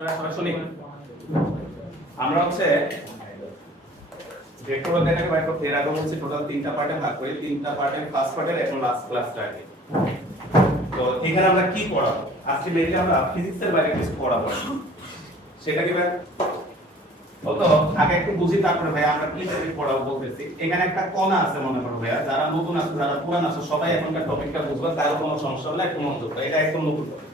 সরাসরি আমরা হচ্ছে ভেক্টর অধ্যায়টাকে বাইর করতে এর আগে হচ্ছে টোটাল তিনটা পার্টে ভাগ করি। তিনটা পার্টের ফার্স্ট পার্টের এখন লাস্ট ক্লাসটা আগে। তো এখানে আমরা কি পড়াবো? আজকে মেইনলি আমরা ফিজিক্সের বাইরে কিছু পড়াবো। সেটা কি ভাই? বলতো আগে একটু বুঝি তারপরে ভাই আমরা কি টপিক পড়াবো বলতেছি। এখানে একটা কণা আছে মনে করো ভাইয়া, যারা নতুন আছে যারা পুরান আছে সবাই এখনকার টপিকটা বুঝবে, তার কোনো সমস্যা হলে একটু মনোযোগ দাও। এটা একদম নতুন টপিক।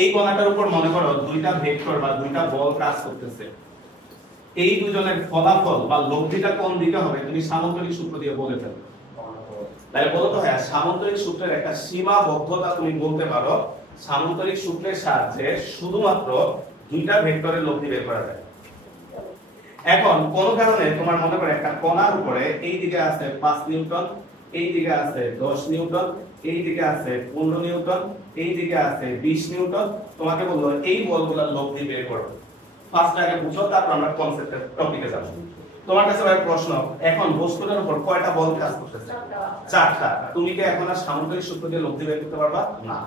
এই কণাটার উপর মনে করো দুইটা ভেক্টর বা দুইটা বল কাজ করতেছে। এই দুজনের ফলাফল বা লব্ধিটা কোন দিকে হবে তুমি সামান্তরিক সূত্র দিয়ে বলে ফেলো। তাহলে বলো তো হ্যাঁ, সামান্তরিক সূত্রের একটা সীমাবদ্ধতা তুমি বলতে পারো। সামান্তরিক সূত্রের সাহায্যে শুধুমাত্র দুইটা ভেক্টরের লব্ধি বের করা যায়। এখন কোন কারণে তোমার মনে করো একটা কণার উপরে এই দিকে আছে 5 নিউটন, এই দিকে আছে 10 নিউটন, এই দিকে আছে 15 নিউটন, এই দিকে আছে 20 নিউটন। তোমাকে বললো এই বলগুলোর লব্ধি বের করো। ফার্স্ট আগে বুঝো, তারপর আমরা কনসেপ্টের টপিকে যাব। তোমার কাছে ভাই প্রশ্ন, এখন বস্তুটার উপর কয়টা বল কাজ করতেছে? চারটা। তুমি কি এখন আর সামান্তরিক সূত্র দিয়ে লব্ধি বের করতে পারবা না?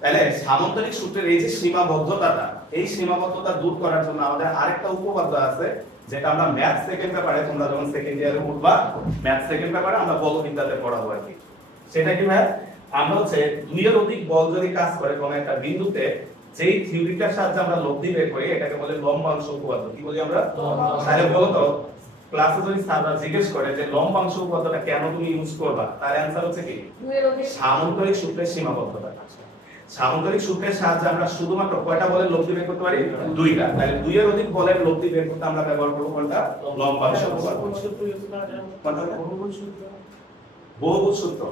তাহলে সামান্তরিক সূত্রের এই যে সীমাবদ্ধতাটা, এই সীমাবদ্ধতা দূর করার জন্য আমাদের আরেকটা উপপাদ্য আছে, যেটা আমরা ম্যাথ সেকেন্ড পেপারে, তোমরা যখন সেকেন্ড ইয়ারে উঠবা ম্যাথ সেকেন্ড পেপারে আমরা বলবিদ্যাতে পড়াবো আর কি। সেটা কি ভাই? আমরা হচ্ছে দুইয়ের অধিক বল যদি কাজ করে কোন একটা বিন্দুতে, যেই থিওরিটার সাহায্যে আমরা লব্ধি বের করি এটাকে বলে লম্বাংশ উপপাদ্য। কি বলি আমরা? তাহলে বলো তো ক্লাসে যদি স্যাররা জিজ্ঞেস করে যে লম্বাংশ উপপাদ্যটা কেন তুমি ইউজ করবা, তার অ্যানসার হচ্ছে কি সামান্তরিক সূত্রের সীমাবদ্ধতা। সামান্তরিক সূত্রের সাহায্যে আমরা শুধুমাত্র কয়টা বলের লব্ধি বের করতে পারি? দুইটা। তাহলে দুইয়ের অধিক বলের লব্ধি বের করতে আমরা ব্যবহার করব কোনটা? লম্বাংশ উপপাদ্য। বহুভুজ সূত্র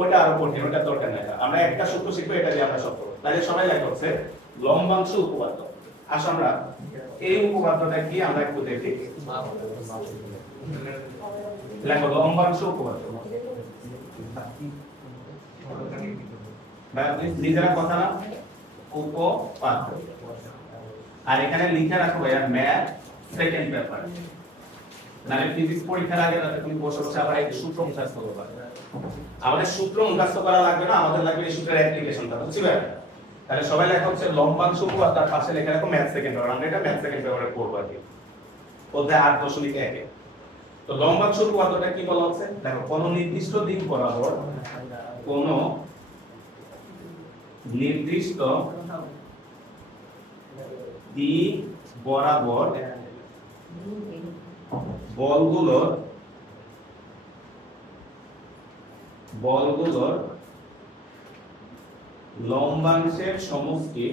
ওটা আরো কঠিন, ওটা দরকার নাই। আমরা একটা সূত্র শিখবো, এটা দিয়ে আমরা সব করব। তাহলে সবাই লেখা হচ্ছে লম্বাংশ উপপাদ্য। আসলে আমরা এই উপপাদ্যটা কি আমরা একটু দেখি। লেখো লম্বাংশ উপপাদ্য। নিজেরা কথা না, উপপাদ্য। আর এখানে লিখে রাখো ভাইয়া ম্যাথ সেকেন্ড পেপার। মানে ফিজিক্স পরীক্ষার আগে তুমি বসে বসে আবার এই সূত্র মুখস্থ করবা। আমাদের সূত্র মুখস্থ করা লাগবে না, আমাদের লাগবে এই সূত্রের অ্যাপ্লিকেশনটা। বুঝছিস? তাহলে সবাই লেখা হচ্ছে লম্বাংশ উপপাদ্য, তার পাশে লেখা রাখো ম্যাথ সেকেন্ড পেপার। আমরা এটা ম্যাথ সেকেন্ড পেপারে পড়বো আর কি, অধ্যায় 8.1। তো লম্বাংশ উপপাদ্যটা কি বলা হচ্ছে দেখো, কোন নির্দিষ্ট দিক বরাবর, কোন নির্দিষ্ট দিক বরাবর বলগুলোর লম্বাংশের সমষ্টি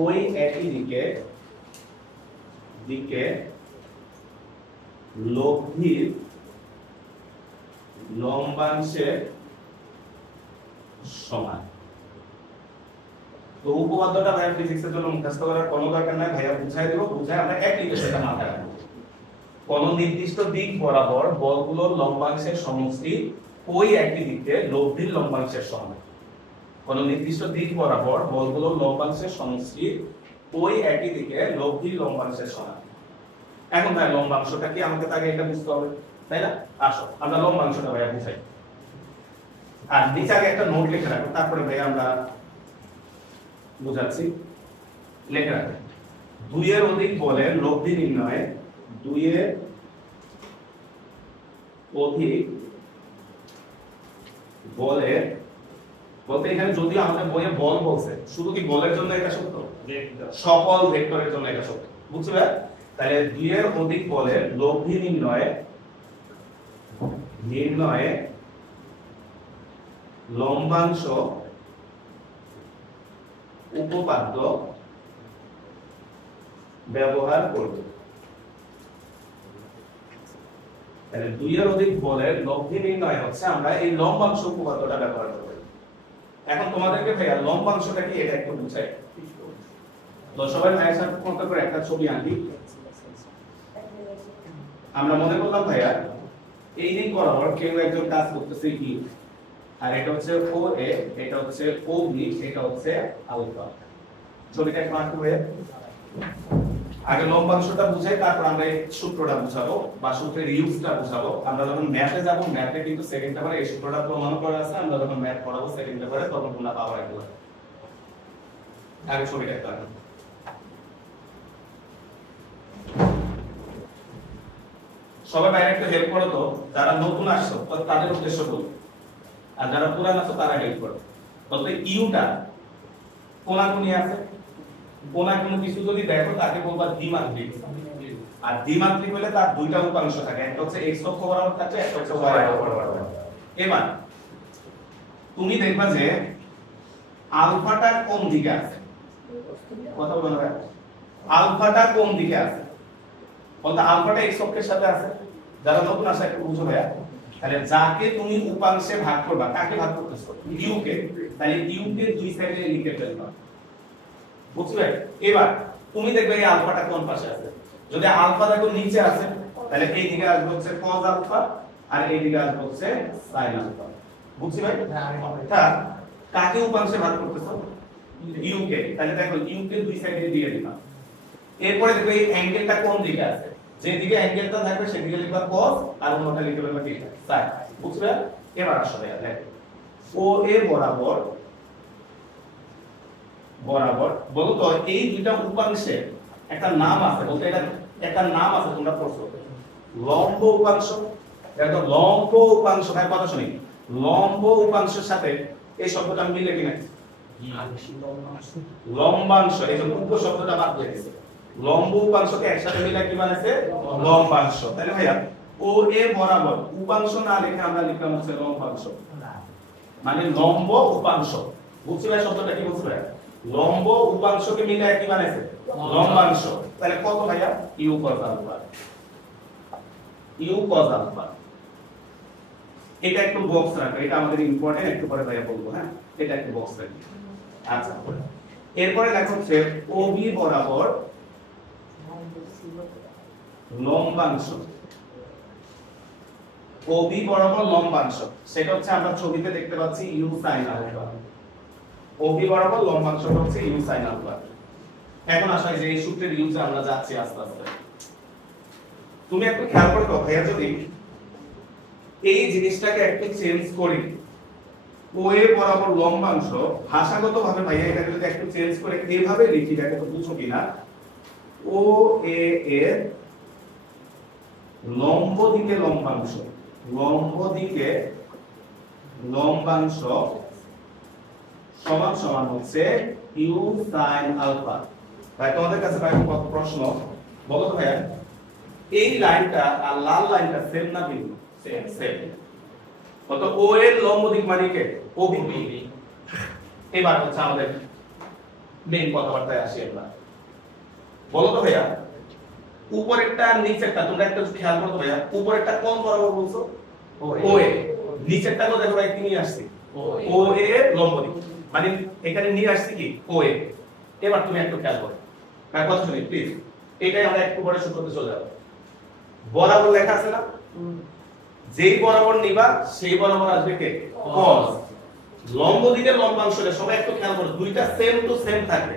ওই একই দিকে লব্ধির লম্বাংশের সমান। তো উপপাদ্যটা ভাইয়া ফিজিক্সের জন্য মুখস্থ করার কোনো দরকার নাই, ভাইয়া বুঝাই দেব, বুঝাই আমরা অ্যাপ্লিকেশনটা মাথায় রাখবো। কোন নির্দিষ্ট দিক বরাবর বলগুলোর লম্বাংশের সমষ্টি ওই একই দিকে লব্ধির লম্বাংশের সমান। কোন নির্দিষ্ট দিক বরাবর বলগুলোর লম্বাংশের সমষ্টি ওই একই দিকে লব্ধির লম্বাংশের সমান। এখন ভাই লম্বাংশটা কি আমাকে আগে এটা বুঝতে হবে, তাই না? আসো আমরা লম্বাংশটা ভাইয়া বুঝাই। আর নিচে আগে একটা নোট লিখে রাখো, তারপরে ভাইয়া আমরা বুঝাচ্ছি। লিখে রাখো দুইয়ের অধিক বলের লব্ধি নির্ণয়ে, দুইয়ের অধিক বলের বলতে এখানে যদি আমাদের বইয়ে বল বলছে, শুধু কি বলের জন্য এটা সত্য? সকল ভেক্টরের জন্য এটা সত্য। বুঝছো ভাই? তাহলে দুইয়ের অধিক বলের লব্ধি নির্ণয়ে লম্বাংশ উপপাদ্য ব্যবহার করবে। তাহলে দুইয়ের অধিক বলের লব্ধি নির্ণয় হচ্ছে আমরা এই লম্বাংশ উপপাদ্যটা ব্যবহার করব। এখন তোমাদেরকে ভাইয়া লম্বাংশটা কি এটা একটু বুঝাই। তো সবাই ভাইয়ের সাথে কত করে একটা ছবি আঁকি। আমরা মনে করলাম ভাইয়া এই দিক বরাবর কেউ একজন কাজ করতেছে ই, আর এটা হচ্ছে ও এ, এটা হচ্ছে ও বি, এটা হচ্ছে আলফা। ছবিটা একটু আঁকবো ভাইয়া। আগে লম্বাংশটা বুঝাই, তারপর আমরা এই সূত্রটা বুঝাবো বা সূত্রের ইউজটা বুঝাবো। আমরা যখন ম্যাথে যাব, ম্যাথে কিন্তু সেকেন্ড পেপারে এই সূত্রটা প্রমাণ করা আছে। আমরা যখন ম্যাথ পড়াবো সেকেন্ড পেপারে, তখন তোমরা পাওয়া এগুলো। আগে ছবিটা একটা সবাই বাইরে একটু হেল্প করো তো, যারা নতুন আসছো তাদের উদ্দেশ্য বল, আর যারা পুরান আছো তারা হেল্প করো। বলতে ইউটা কোনাকুনি আছে, কোনাকুনি কিছু যদি দেখো তাকে বলবা দ্বিমাত্রিক। আর দ্বিমাত্রিক হলে তার দুইটা উপাংশ থাকে, একটা হচ্ছে x অক্ষ বরাবর থাকে, একটা হচ্ছে y অক্ষ বরাবর। এবার তুমি দেখবা যে আলফাটা কোন দিকে আছে, কথা বলো না, আলফাটা কোন দিকে আছে? বলতে আলফাটা x অক্ষের সাথে আছে। যারা নতুন আসে একটু বুঝো ভাইয়া, তাহলে যাকে তুমি উপাংশে ভাগ করবা, কাকে ভাগ করতেছো? u কে। তাহলে u কে দুই সাইডে লিখে ফেলবা, বুঝলে? এবার তুমি দেখবে এই আলফাটা কোন পাশে আছে। যদি আলফা দেখো নিচে আছে, তাহলে এই দিকে আসবে হচ্ছে cos আলফা, আর এই দিকে আসবে হচ্ছে sin আলফা। বুঝছি ভাই? অর্থাৎ কাকে উপাংশে ভাগ করতেছো? u কে। তাহলে দেখো u কে দুই সাইডে দিয়ে দিবা। এরপরে দেখো এই অ্যাঙ্গেলটা কোন দিকে আছে, যে দিকে অ্যাঙ্গেলটা থাকবে সেদিকে লিখবা cos, আর অন্যটা লিখে ফেলবা কি? sin। বুঝলে? এবার আসলে দেখো ও এ বরাবর বরাবর বলো তো এই দুইটা উপাংশের একটা নাম আছে, বলতে এটা একটা নাম আছে, তোমরা পড়ছো লম্ব উপাংশ। দেখো লম্ব উপাংশ, ভাই কথা শুনি, লম্ব উপাংশের সাথে এই শব্দটা মিলে কিনা? লম্বাংশ। এই যে উপশব্দটা বাদ হয়ে গেছে, লম্ব উপাংশকে একসাথে মিলে কি বানাইছে? লম্বাংশ। তাহলে ভাইয়া ও এ বরাবর উপাংশ না লিখে আমরা লিখলাম হচ্ছে লম্বাংশ, মানে লম্ব উপাংশ। বুঝছো ভাই শব্দটা কি? বুঝছো ভাই? লম্ব উপাংশকে মিলে কি বানাইছে? লম্বাংশ। তাহলে কত ভাইয়া? u cos alpha, u cos alpha. এটা একটু বক্স রাখো, এটা আমাদের ইম্পর্টেন্ট, একটু পরে ভাইয়া বলবো। হ্যাঁ, এটা একটু বক্স রাখি। আচ্ছা, এরপরে দেখো হচ্ছে OB বরাবর লম্বাংশ, OB বরাবর লম্বাংশ, সেটা হচ্ছে আমরা ছবিতে দেখতে পাচ্ছি u sin আলফা। OB বরাবর লম্বাংশটা হচ্ছে u sin আলফা। এখন আসলে যে এই সূত্রের ইউজে আমরা যাচ্ছি আস্তে আস্তে। তুমি একটু খেয়াল করে দেখো ভাইয়া, যদি এই জিনিসটাকে একটু চেঞ্জ করি, ও এ বরাবর লম্বাংশ, ভাষাগতভাবে ভাইয়া এটাকে যদি একটু চেঞ্জ করে এভাবে লিখি, দেখো তো বুঝো কিনা, ও এ এর লম্ব দিকে লম্বাংশ, লম্ব দিকে লম্বাংশ সমান সমান হচ্ছে u sin আলফা। ভাই তোমাদের কাছে ভাই প্রশ্ন, বলো তো ভাইয়া এই লাইনটা আর লাল লাইনটা সেম না ভিন্ন? সেম। সেম। কত ও এর লম্ব দিক মানে কি? OB। এবার হচ্ছে আমাদের মেইন কথাবার্তায় আসি আমরা। বলো তো ভাইয়া উপরেরটা আর নিচেরটা তোমরা একটু খেয়াল করো তো ভাইয়া, উপরেরটা কোন বরাবর বলছো? ও এ। নিচেরটা তো দেখো ভাই কি নিয়ে আসছি? ও এ এর লম্ব দিক, মানে এখানে নিয়ে আসছি কি? ও এ। এবার তুমি একটু খেয়াল করো, ভাই কথা শুনি প্লিজ, এটাই আমরা একটু পরে সূত্রতে চলে যাব। বরাবর লেখা আছে না, যেই বরাবর নিবা সেই বরাবর আসবে কে? cos। লম্ব দিকের লম্বাংশটা সবাই একটু খেয়াল করো, দুইটা সেম টু সেম থাকবে,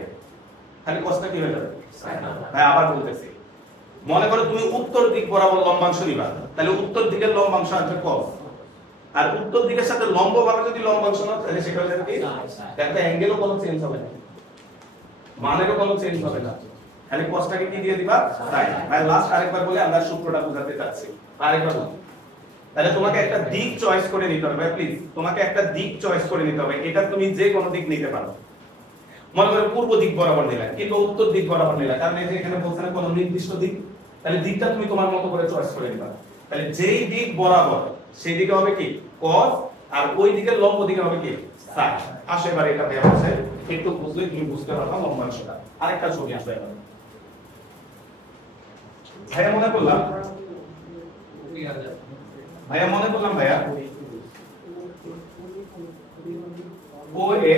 খালি cosটা কি হয়ে যাবে? ভাই আবার বলতেছি, মনে করো তুমি উত্তর দিক বরাবর লম্বাংশ নিবা, তাহলে উত্তর দিকের লম্বাংশ আসবে cos, আর উত্তর দিকের সাথে লম্ব ভাবে যদি লম্বাংশ নাও তাহলে সেটা হয়ে যাবে কি? দেখো অ্যাঙ্গেলও কোনো চেঞ্জ হবে না, মানেরও কোনো চেঞ্জ হবে না, খালি cosটাকে কি দিয়ে দিবা? তাই ভাই লাস্ট আরেকবার বলে আমরা সূত্রটা বোঝাতে চাচ্ছি, আরেকবার বলি। তাহলে তোমাকে একটা দিক চয়েস করে নিতে হবে, প্লিজ তোমাকে একটা দিক চয়েস করে নিতে হবে। এটা তুমি যে কোনো দিক নিতে পারো, মনে করো পূর্ব দিক বরাবর নিলে কিংবা উত্তর দিক বরাবর নিলে, কারণ এই যে এখানে বলছে না কোনো নির্দিষ্ট দিক, তাহলে দিকটা তুমি তোমার মতো করে চয়েস করে নিবা। তাহলে যেই দিক বরাবর সেই দিকে হবে কি? cos, আর ওই দিকের লম্ব দিকে হবে কি? sin। আসো এবার এটা ভাইয়া বলছে একটু বুঝলে তুমি বুঝতে পারবা লম্বাংশটা। আরেকটা ছবি আসবে এবার ভাইয়া মনে করলাম, ভাইয়া মনে করলাম ভাইয়া ও এ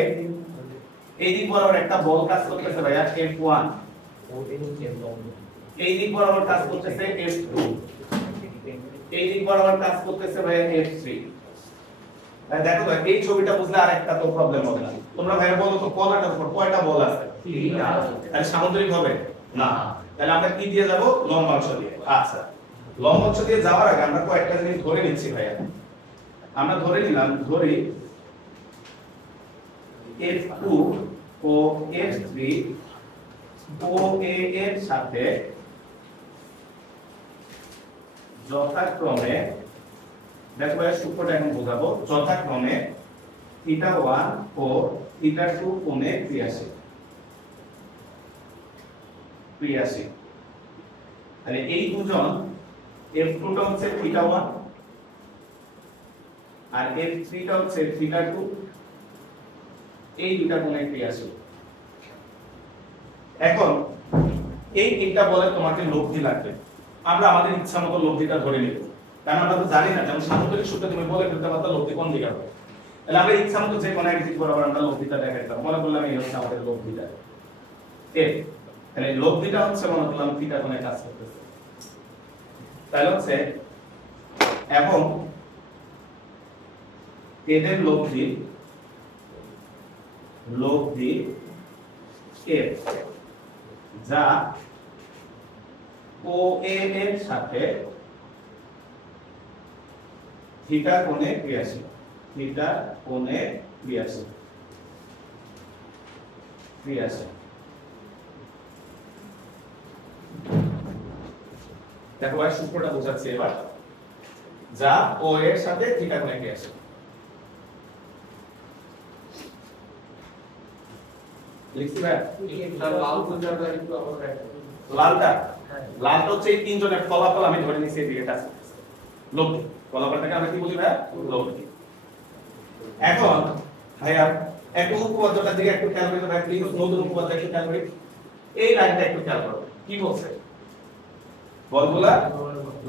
এই দিক বরাবর একটা বল কাজ করতেছে ভাইয়া F1, এই দিক বরাবর কাজ করতেছে F2, এই দিক বরাবর কাজ করতেছে ভাইয়া F3। দেখো তো এই ছবিটা বুঝলে আর একটা তো প্রবলেম হবে না। তোমরা ভাইয়া বলো তো কলাটার উপর কয়টা বল আছে? 3টা। তাহলে সামুদ্রিক হবে না, তাহলে আমরা কি দিয়ে যাব লম্বাংশ দিয়ে আচ্ছা লম্বাংশ দিয়ে যাওয়ার আগে আমরা কয়েকটা জিনিস ধরে নিচ্ছি ভাইয়া আমরা ধরে নিলাম ধরি F2 ও F3 OA এর সাথে যথাক্রমে দেখো ভাই সূত্রটা এখন বোঝাবো যথাক্রমে θ1 ও θ2 কোণে ক্রিয়াশীল তাহলে এই দুজন F2 টা হচ্ছে θ1 আর F3 টা হচ্ছে θ2 এই দুটো কোণে ক্রিয়াশীল এখন এই তিনটা বলে তোমাকে লব্ধি লাগবে আমরা আমাদের ইচ্ছামতো লব্ধিটা ধরে নিব কারণ আমরা তো জানি না যেমন সামগ্রিক সূত্রে তুমি বলে ফেলতে পারতা লব্ধি কোন দিকে হবে তাহলে আমরা ইচ্ছামতো যে কোন একদিক বরাবর আমরা লব্ধিটা দেখাইতাম মনে করলাম এই হচ্ছে আমাদের লব্ধিটা এ তাহলে লব্ধিটা হচ্ছে মনে করলাম থিটা কোণে কাজ করতেছে তাহলে হচ্ছে এখন এদের লব্ধি F যা OA এর সাথে থিটা কোণে ক্রিয়াশীল দেখো ভাই সূত্রটা বোঝাচ্ছি এবার যা OA এর সাথে থিটা কোণে ক্রিয়াশীল লিখছি ভাই লালটা হচ্ছে এই তিনজনের ফলাফল আমি ধরে নিয়েছি এদিকে কাজ লব্ধি ফলাফলটাকে আমরা কি বলি ভাই লব্ধি এখন ভাইয়া একটু উপপাদ্যটার দিকে একটু খেয়াল করতে ভাই প্লিজ নতুন উপপাদ্য একটু খেয়াল করি এই লাইনটা একটু খেয়াল করো কি বলছে বলগুলা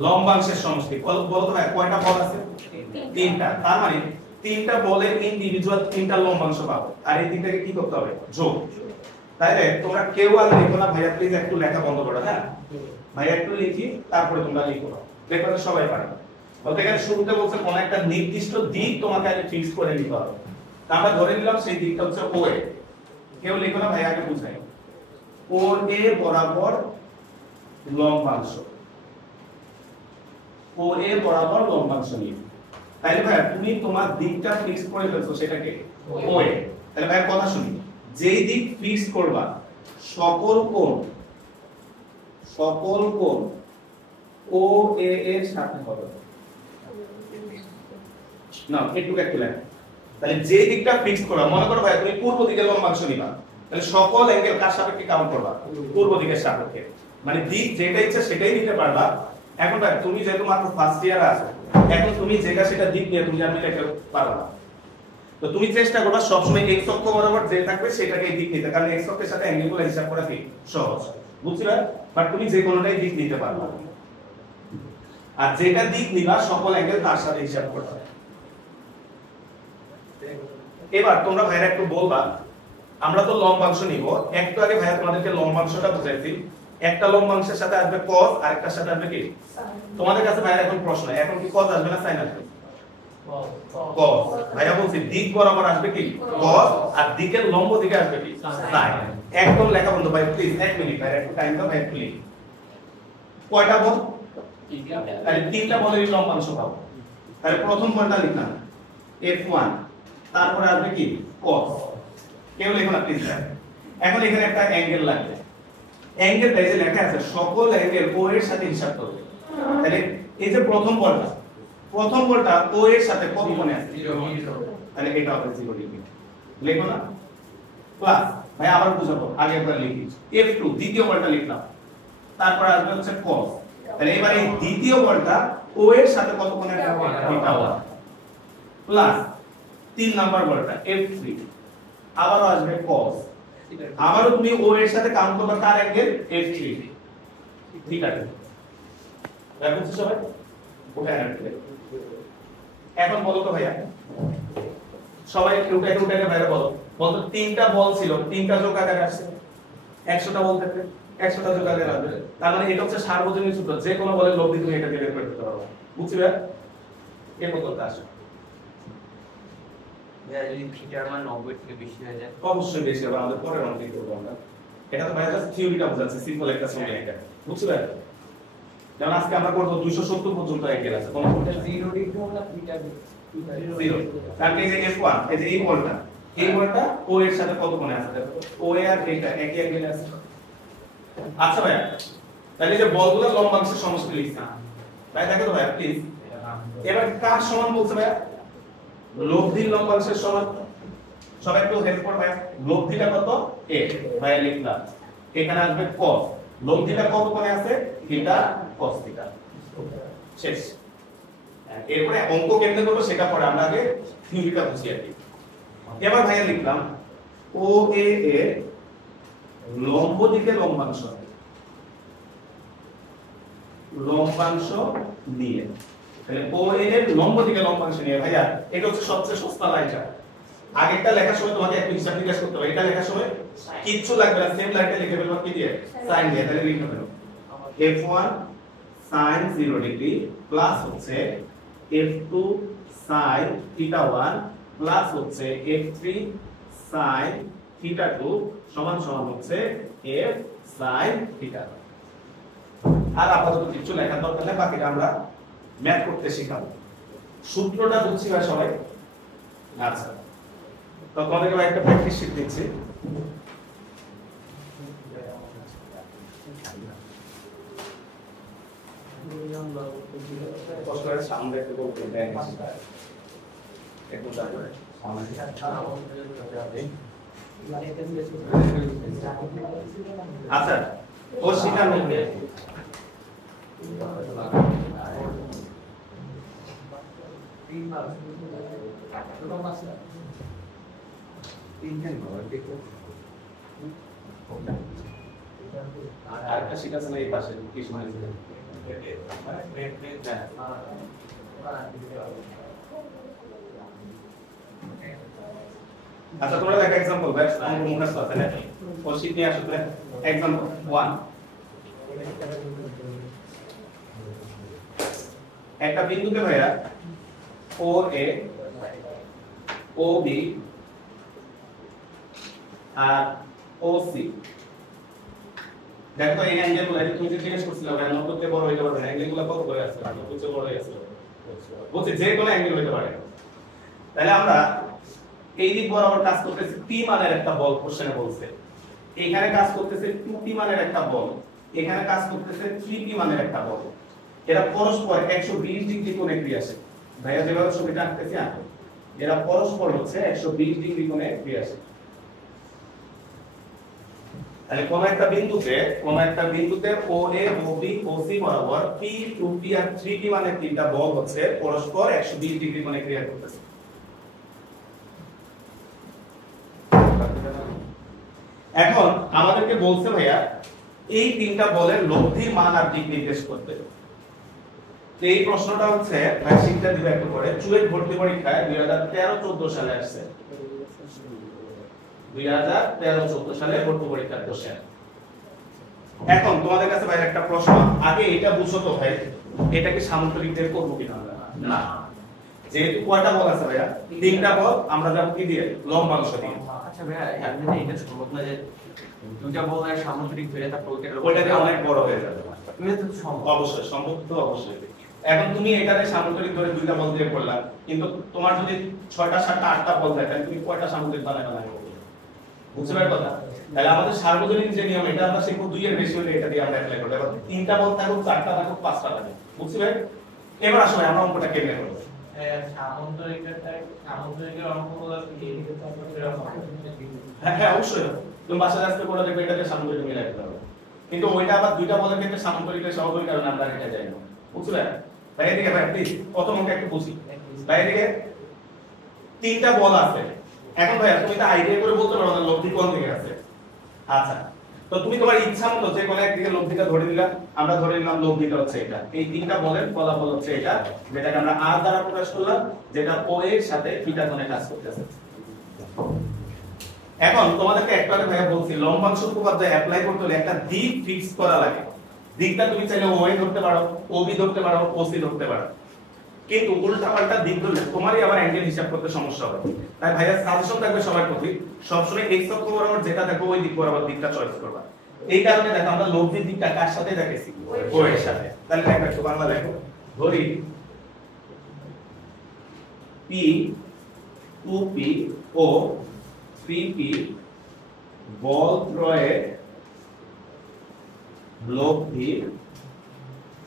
লম্বাংশের সমষ্টি বলতো ভাই কয়টা বল আছে তিনটা তার মানে তিনটা বলের ইন্ডিভিজুয়াল তিনটা লম্বাংশ পাবো আর এই তিনটাকে কি করতে হবে যোগ তাইলে তোমরা কেউ আর লিখো না ভাইয়া প্লিজ একটু লেখা বন্ধ করো হ্যাঁ ভাইয়া একটু লিখি তারপরে তোমরা লিখো দেখো তো সবাই পারে বলতে গেলে শুরুতে বলছে কোন একটা নির্দিষ্ট দিক তোমাকে আগে ফিক্স করে নিতে হবে তা আমরা ধরে নিলাম সেই দিকটা হচ্ছে OA কেউ লিখো না ভাইয়া আগে বুঝাই OA বরাবর লম্বাংশ নিয়ে তাইলে ভাই তুমি তোমার দিকটা ফিক্স করে ফেলছো সেটাকে OA তাহলে ভাই কথা শুনি যেই দিক ফিক্স করবা সকল কোণ OA এর সাথে হবে না একটু লেখা তাহলে যে দিকটা ফিক্স করবা মনে করো ভাই তুমি পূর্ব দিকে লম্বাংশ নিবা তাহলে সকল অ্যাঙ্গেল কার সাপেক্ষে কাউন্ট করবা পূর্ব দিকের সাপেক্ষে মানে দিক যেটা ইচ্ছা সেটাই নিতে পারবা এখন ভাই তুমি যেহেতু মাত্র ফার্স্ট ইয়ারে আছো এখন তুমি যেটা সেটা দিক নিয়ে তুমি জানতে পারবা না তো তুমি চেষ্টা করবা সবসময় x অক্ষ বরাবর যে থাকবে সেটাকে দিক নিতে কারণ x অক্ষের সাথে অ্যাঙ্গেলগুলো হিসাব করা কি সহজ বুঝছিলা বাট তুমি যে কোনোটাই দিক নিতে পারবা আর যেটা দিক নিবা সকল অ্যাঙ্গেল তার সাথে হিসাব করতে এবার তোমরা ভাইরা একটু বলবা আমরা তো লম্বাংশ নিব একটু আগে ভাইয়া তোমাদেরকে লম্বাংশটা বুঝাইছি একটা লম্বাংশের সাথে আসবে cos আর একটার সাথে আসবে কি তোমাদের কাছে ভাইয়া এখন প্রশ্ন এখন কি cos আসবে না sin আসবে cos ভাইয়া বলছি দিক বরাবর আসবে কি cos আর দিকের লম্ব দিকে আসবে কি sin একদম লেখা বন্ধ ভাই প্লিজ 1 মিনিট ভাই একটু টাইম দাও ভাই প্লিজ কয়টা বল তাহলে তিনটা বলের লম্বাংশ পাবো তাহলে প্রথম বলটা লিখলাম f1 তারপরে আসবে কি cos কেউ লিখো না প্লিজ এখন এখানে একটা অ্যাঙ্গেল লাগবে অ্যাঙ্গেলটা এই যে লেখা আছে সকল অ্যাঙ্গেল O এর সাথে হিসাব করবে তাহলে এই যে প্রথম বলটা O এর সাথে কত কোণে আছে 0 তাহলে এটা হবে 0 ডিগ্রি লেখো না প্লাস ভাই আবার বুঝাবো আগে একবার লিখি f2 দ্বিতীয় বলটা লিখলাম তারপর আসবে হচ্ছে cos তাহলে এবার এই দ্বিতীয় বলটা O এর সাথে কত কোণে থাকবে θ1 প্লাস 3 নাম্বার বলটা f3 আবারও আসবে cos আবারও তুমি O এর সাথে কাউন্ট করবে কার অ্যাঙ্গেল f3 ঠিক আছে দেখো সবাই ওটা এখন বলো তো ভাইয়া সবাই উঠে ভাইয়া বলো তিনটা বল ছিল তিনটা যোগ আকারে আসছে 100টা বল থাকবে 100টা যোগ আকারে আসবে তার মানে এটা হচ্ছে সার্বজনীন সূত্র যে কোনো বলের লব্ধি তুমি এটা দিয়ে বের করতে পারবে বুঝছি ভাই কে বলতে আসে যদি থিটার মান 90 থেকে বেশি হয়ে যায় অবশ্যই বেশি হবে আমাদের পরের অঙ্কে করব আমরা এটা তো ভাই জাস্ট থিওরিটা বোঝাচ্ছে, সিম্পল একটা ছবি এটা, বুঝছো ভাই? যেমন আজকে আমরা করব 270 পর্যন্ত অ্যাঙ্গেল আছে, কোন 0 ডিগ্রি হলো থিটা 0, তাহলে এই যে f1, এই যে এই বলটা ও এর সাথে কত কোণে আছে? ও এ আর এটা একই অ্যাঙ্গেলে আছে। আচ্ছা ভাই, তাহলে এই যে বলগুলো লম্বাংশের সমষ্টি লিখছি ভাই, দেখো তো ভাই প্লিজ। এবার কার সমান বলছে ভাই? লব্ধির লম্বাংশের সমান। সবাই একটু হেল্প করবে ভাই। লব্ধিটা কত? a ভাই লিখলাম, এখানে আসবে cos, লব্ধিটা কত কোণে আছে? থিটা cos থিটা, শেষ। এরপরে অঙ্ক কেমনে করব সেটা পরে, আমরা আগে থিওরিটা বুঝি আর কি। এবার ভাইয়া লিখলাম ও এ এর লম্ব দিকে লম্বাংশ দিয়ে, তাহলে ও এ এর লম্ব দিকে লম্বাংশ নিয়ে ভাইয়া, এটা হচ্ছে সবচেয়ে সস্তা লাইনটা। আগেরটা লেখার সময় তোমাকে একটু হিসাব নিকাশ করতে হবে, এটা লেখার সময় কিচ্ছু লাগবে না, সেম লাইনটা লিখে ফেলবা কি দিয়ে? sin দিয়ে। তাহলে লিখে ফেলো f1 sin 0 ডিগ্রি প্লাস হচ্ছে f2 sin থিটা 1 প্লাস হচ্ছে f3 sin থিটা 2 সমান সমান হচ্ছে f sin থিটা। আর আপাতত কিছু লেখার দরকার নেই, বাকিটা আমরা ম্যাথ করতে শিখাবো। সূত্রটা বুঝছি ভাই সবাই? আচ্ছা, তো তোমাদেরকে একটা প্র্যাকটিস শিট দিচ্ছি। সামনে একটু বলতে দেন, একটু তারপরে আচ্ছা ও শিকার মধ্যে আরেকটা শিট আছে না এই পাশে কি সময় আচ্ছা তোমরা দেখো एग्जांपल ব্যাস অঙ্ক মুখস্থ আছে না ও শিট নিয়ে আসো তো एग्जांपल 1 একটা বিন্দুতে ভাইয়া ও এ ও বি আর ও সি, দেখো এই অ্যাঙ্গেলগুলো তুমি যে জিজ্ঞেস করছিলে ভাই নব্বইতে বড় হইতে পারবে, অ্যাঙ্গেলগুলো কত করে আছে? নব্বইতে বড় হয়ে আছে, বলছি যে কোনো অ্যাঙ্গেল হইতে পারে। তাহলে আমরা এই দিক বরাবর কাজ করতেছি p মানের একটা বল, কোশ্চেনে বলছে এখানে কাজ করতেছে 2p মানের একটা বল, এখানে কাজ করতেছে 3p মানের একটা বল। এরা পরস্পর 120 ডিগ্রি কোণে ক্রিয়াশীল। ভাইয়া যেভাবে ছবিটা আঁকতেছি আঁকো, এরা পরস্পর হচ্ছে 120 ডিগ্রি কোণে ক্রিয়াশীল। তাহলে কোন একটা বিন্দুতে ও এ ও বি ও সি বরাবর p 2p আর 3p মানে তিনটা বল হচ্ছে পরস্পর 120 ডিগ্রি কোণে ক্রিয়া করতেছে। এখন আমাদেরকে বলছে ভাইয়া এই তিনটা বলের লব্ধির মান আর দিক নির্দেশ করতে। তো এই প্রশ্নটা হচ্ছে ভাই শিক্ষা দিবে একটু পরে, চুয়েট ভর্তি পরীক্ষায় 2013-14 সালে আসছে, 2013-14 সালে ভর্তি পরীক্ষার কোশ্চেন। এখন তোমাদের কাছে ভাই একটা প্রশ্ন, আগে এটা বুঝো তো ভাই এটা কি সামুদ্রিক দিয়ে করব কিনা? না, যেহেতু কয়টা বল আছে ভাইয়া? তিনটা বল, আমরা যাব কি দিয়ে? লম্বাংশ দিয়ে। আচ্ছা ভাইয়া এমনি এটা সম্ভব না যে দুইটা বল আর সামুদ্রিক ধরে তারপর ওইটাতে অনেক বড় হয়ে যাবে। এটা তো সম্ভব, অবশ্যই সম্ভব, তো অবশ্যই। এখন তুমি এটাতে সামুদ্রিক ধরে দুইটা বল দিয়ে করলা, কিন্তু তোমার যদি 6টা 7টা 8টা বল থাকে তাহলে তুমি কয়টা সামুদ্রিক বানাবে? বুঝতে পারছো কথা? তাহলে আমাদের সার্বজনীন যে নিয়ম এটা আমরা শিখবো 2 এর বেশি হলে এটা দিয়ে আমরা অ্যাপ্লাই করব। এবার 3টা বল থাকুক, 4টা থাকুক, 5টা থাকুক, বুঝতে পারছো? এবার আসলে আমরা অঙ্কটা কেমনে করব? সামুদ্রিকের অঙ্কগুলো কি হ্যাঁ অবশ্যই, তুমি বাসায় আসতে পড়া দেখবে এটাকে সামুদ্রিক মিলাই দিতে হবে, কিন্তু ওইটা আবার দুইটা বলের ক্ষেত্রে সামুদ্রিকের স্বাভাবিক কারণে আমরা এটা যাই না, বুঝলে? ভাই এদিকে ভাই প্লিজ কত অঙ্ক একটু বুঝি। ভাই এদিকে তিনটা বল আছে, এখন ভাই তুমি তো আইডিয়া করে বলতে পারো না লব্ধি কোন দিকে আছে। আচ্ছা, তো তুমি তোমার ইচ্ছা মতো যে কোনো একদিকে লব্ধিটা ধরে নিলাম, আমরা ধরে নিলাম লব্ধিটা হচ্ছে এটা, এই তিনটা বলের ফলাফল হচ্ছে এটা, যেটাকে আমরা r দ্বারা প্রকাশ করলাম, যেটা o এর সাথে থিটা কোণে কাজ করতেছে। এখন তোমাদেরকে একবারে ভাইয়া বলছি লম্বাংশ উপপাদ্য অ্যাপ্লাই করতে হলে একটা দিক ফিক্স করা লাগে। দিকটা তুমি চাইলে o এ ধরতে পারো, o b ধরতে পারো, o c ধরতে পারো। কিন্তু উল্টাপাল্টা দিক ধরলে তোমারই আবার অ্যাঙ্গেল হিসাব করতে সমস্যা হবে। তাই ভাইয়া সাজেশন থাকবে সবার প্রতি, সবসময় এক্স অক্ষ বরাবর যেটা দেখো ওই দিক বরাবর দিকটা চয়েস করবা। এই কারণে দেখো আমরা লব্ধির দিকটা কার সাথে দেখেছি, ও এর সাথে। তাহলে দেখো একটু বাংলা দেখো, ধরি পি 2p ও 3p বল ত্রয়ের লব্ধি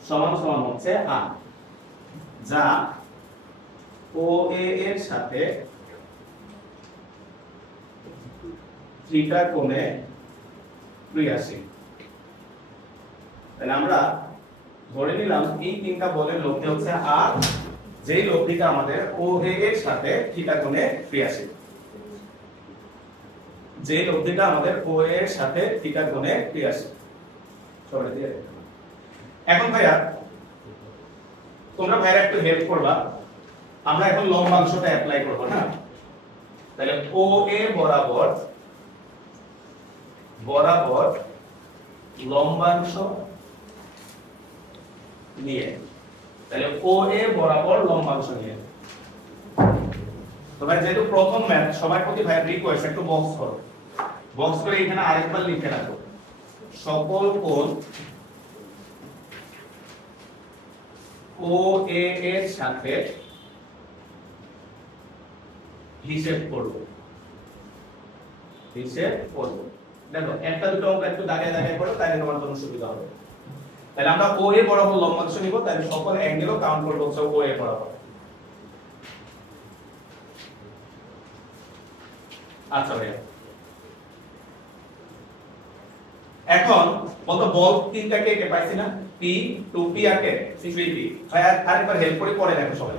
সমান সমান হচ্ছে r, যা OA এর সাথে থিটা কোণে ক্রিয়াশীল। তাহলে আমরা ধরে নিলাম এই তিনটা বলের লব্ধি হচ্ছে r, যেই লব্ধিটা আমাদের OA এর সাথে থিটা কোণে ক্রিয়াশীল, যেই লব্ধিটা আমাদের OA এর সাথে থিটা কোণে ক্রিয়াশীল। সরে দিয়ে এখন ভাইয়া তোমরা ভাইয়া একটু হেল্প করবা, আমরা এখন লম্বাংশটা অ্যাপ্লাই করব না। তাহলে OA বরাবর লম্বাংশ নিয়ে, তাহলে OA বরাবর লম্বাংশ নিয়ে। তো ভাই যেহেতু প্রথম ম্যাথ, সবার প্রতি ভাই রিকোয়েস্ট একটু বক্স করো, বক্স করে এখানে আরেকবার লিখে রাখো, সকল কোণ OA এর সাথে হিসেব করব। দেখো একটা দুটো অঙ্ক একটু দাগে দাগে করো, তাহলে তোমার জন্য সুবিধা হবে। তাহলে আমরা OA বরাবর লম্বাংশ নিব, তাহলে সকল অ্যাঙ্গেলও কাউন্ট করব হচ্ছে OA বরাবর। আচ্ছা ভাই, এখন বলতো বল তিনটা কে পাইছি না, P 2P আর কে 3P। ভাই আরেকবার হেল্প করে পড়ে দেখো সবাই।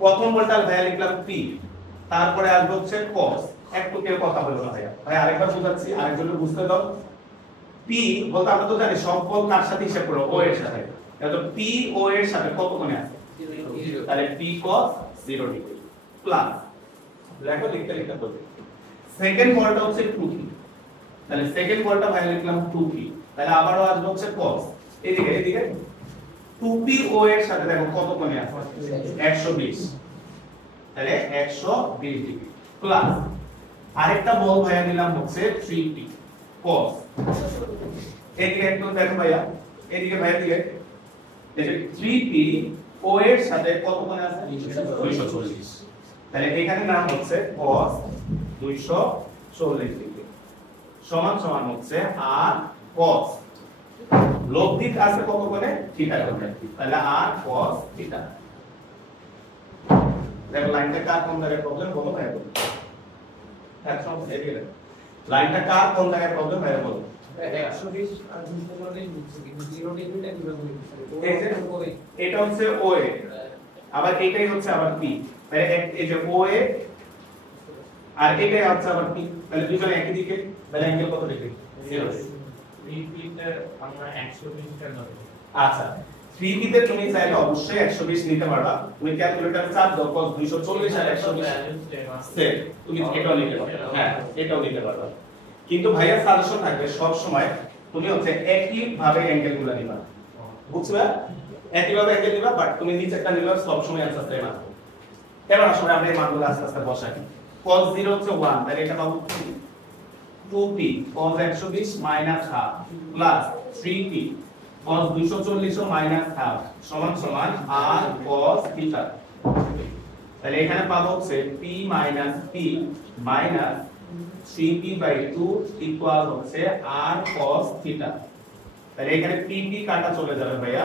প্রথম বলটা ভাইয়া লিখলাম P, তারপরে আসবে হচ্ছে cos। একটু কেউ কথা বলবো না ভাইয়া, ভাই আরেকবার বুঝাচ্ছি, আরেকজনের বুঝতে দাও। P বলতে আমরা তো জানি সব বল কার সাথে হিসাব করব, O এর সাথে। তাহলে P O এর সাথে কত কোণে আছে, তাহলে P cos 0 ডিগ্রি প্লাস, দেখো লিখতে লিখতে বলবে। সেকেন্ড বলটা হচ্ছে 2P, তাহলে সেকেন্ড বলটা ভাই লিখলাম 2P, তাহলে আবারও আসবে হচ্ছে cos। এদিকে 2P O এর সাথে দেখো কত কোণে আছে, 120, তাহলে 120 ডিগ্রি প্লাস আরেকটা বল ভাইয়া নিলাম হচ্ছে 3P cos। এদিকে একটু দেখো ভাইয়া, এদিকে ভাইয়া দিকে, এই যে 3P O এর সাথে কত কোণে আছে, 240, তাহলে এখানে নাম হচ্ছে cos 240 ডিগ্রি সমান সমান হচ্ছে r cos লব্ধি আছে কত কোণে, থিটা কোণে, তাহলে r cos থিটা। দেখো লাইনটা কার কোন জায়গায় প্রবলেম বলো ভাই, বলো একদম এদিকে লাইনটা কার কোন জায়গায় প্রবলেম ভাই বলো। 120 আর 240 নিচ্ছে কিন্তু 0 ডিগ্রিটা কিভাবে লিখছে, এটা হচ্ছে OA, আবার এটাই হচ্ছে আবার P, তাহলে এই যে OA আর এটাই হচ্ছে আবার P, তাহলে দুইজন একই দিকে, তাহলে অ্যাঙ্গেল কত ডিগ্রি, 0। 3p তে আমরা 120 টা ধরব। আচ্ছা 3p তে তুমি চাইলে অবশ্যই 120 নিতে পারবা, তুমি ক্যালকুলেটরে চাপ দাও cos 240 আর 120 সেট, তুমি এটাও নিতে পারবা, হ্যাঁ এটাও নিতে পারবা। কিন্তু ভাইয়া সাজেশন থাকবে সব সময় তুমি হচ্ছে একই ভাবে অ্যাঙ্গেলগুলো নিবা, বুঝছো? একই ভাবে অ্যাঙ্গেল নিবা, বাট তুমি নিচেরটা নিলে সব সময় आंसर সেম আসবে। এবার আসলে আমরা এই মানগুলো আস্তে আস্তে বসাই। cos 0 হচ্ছে 1, তাহলে এটা পাবো 2p cos 120 minus half plus 3p cos 240 minus half সমান সমান r cos theta। তাহলে এখানে পাবো হচ্ছে p minus p minus 3p by 2 equal হচ্ছে r cos theta। তাহলে এখানে p p কাটা চলে যাবে ভাইয়া,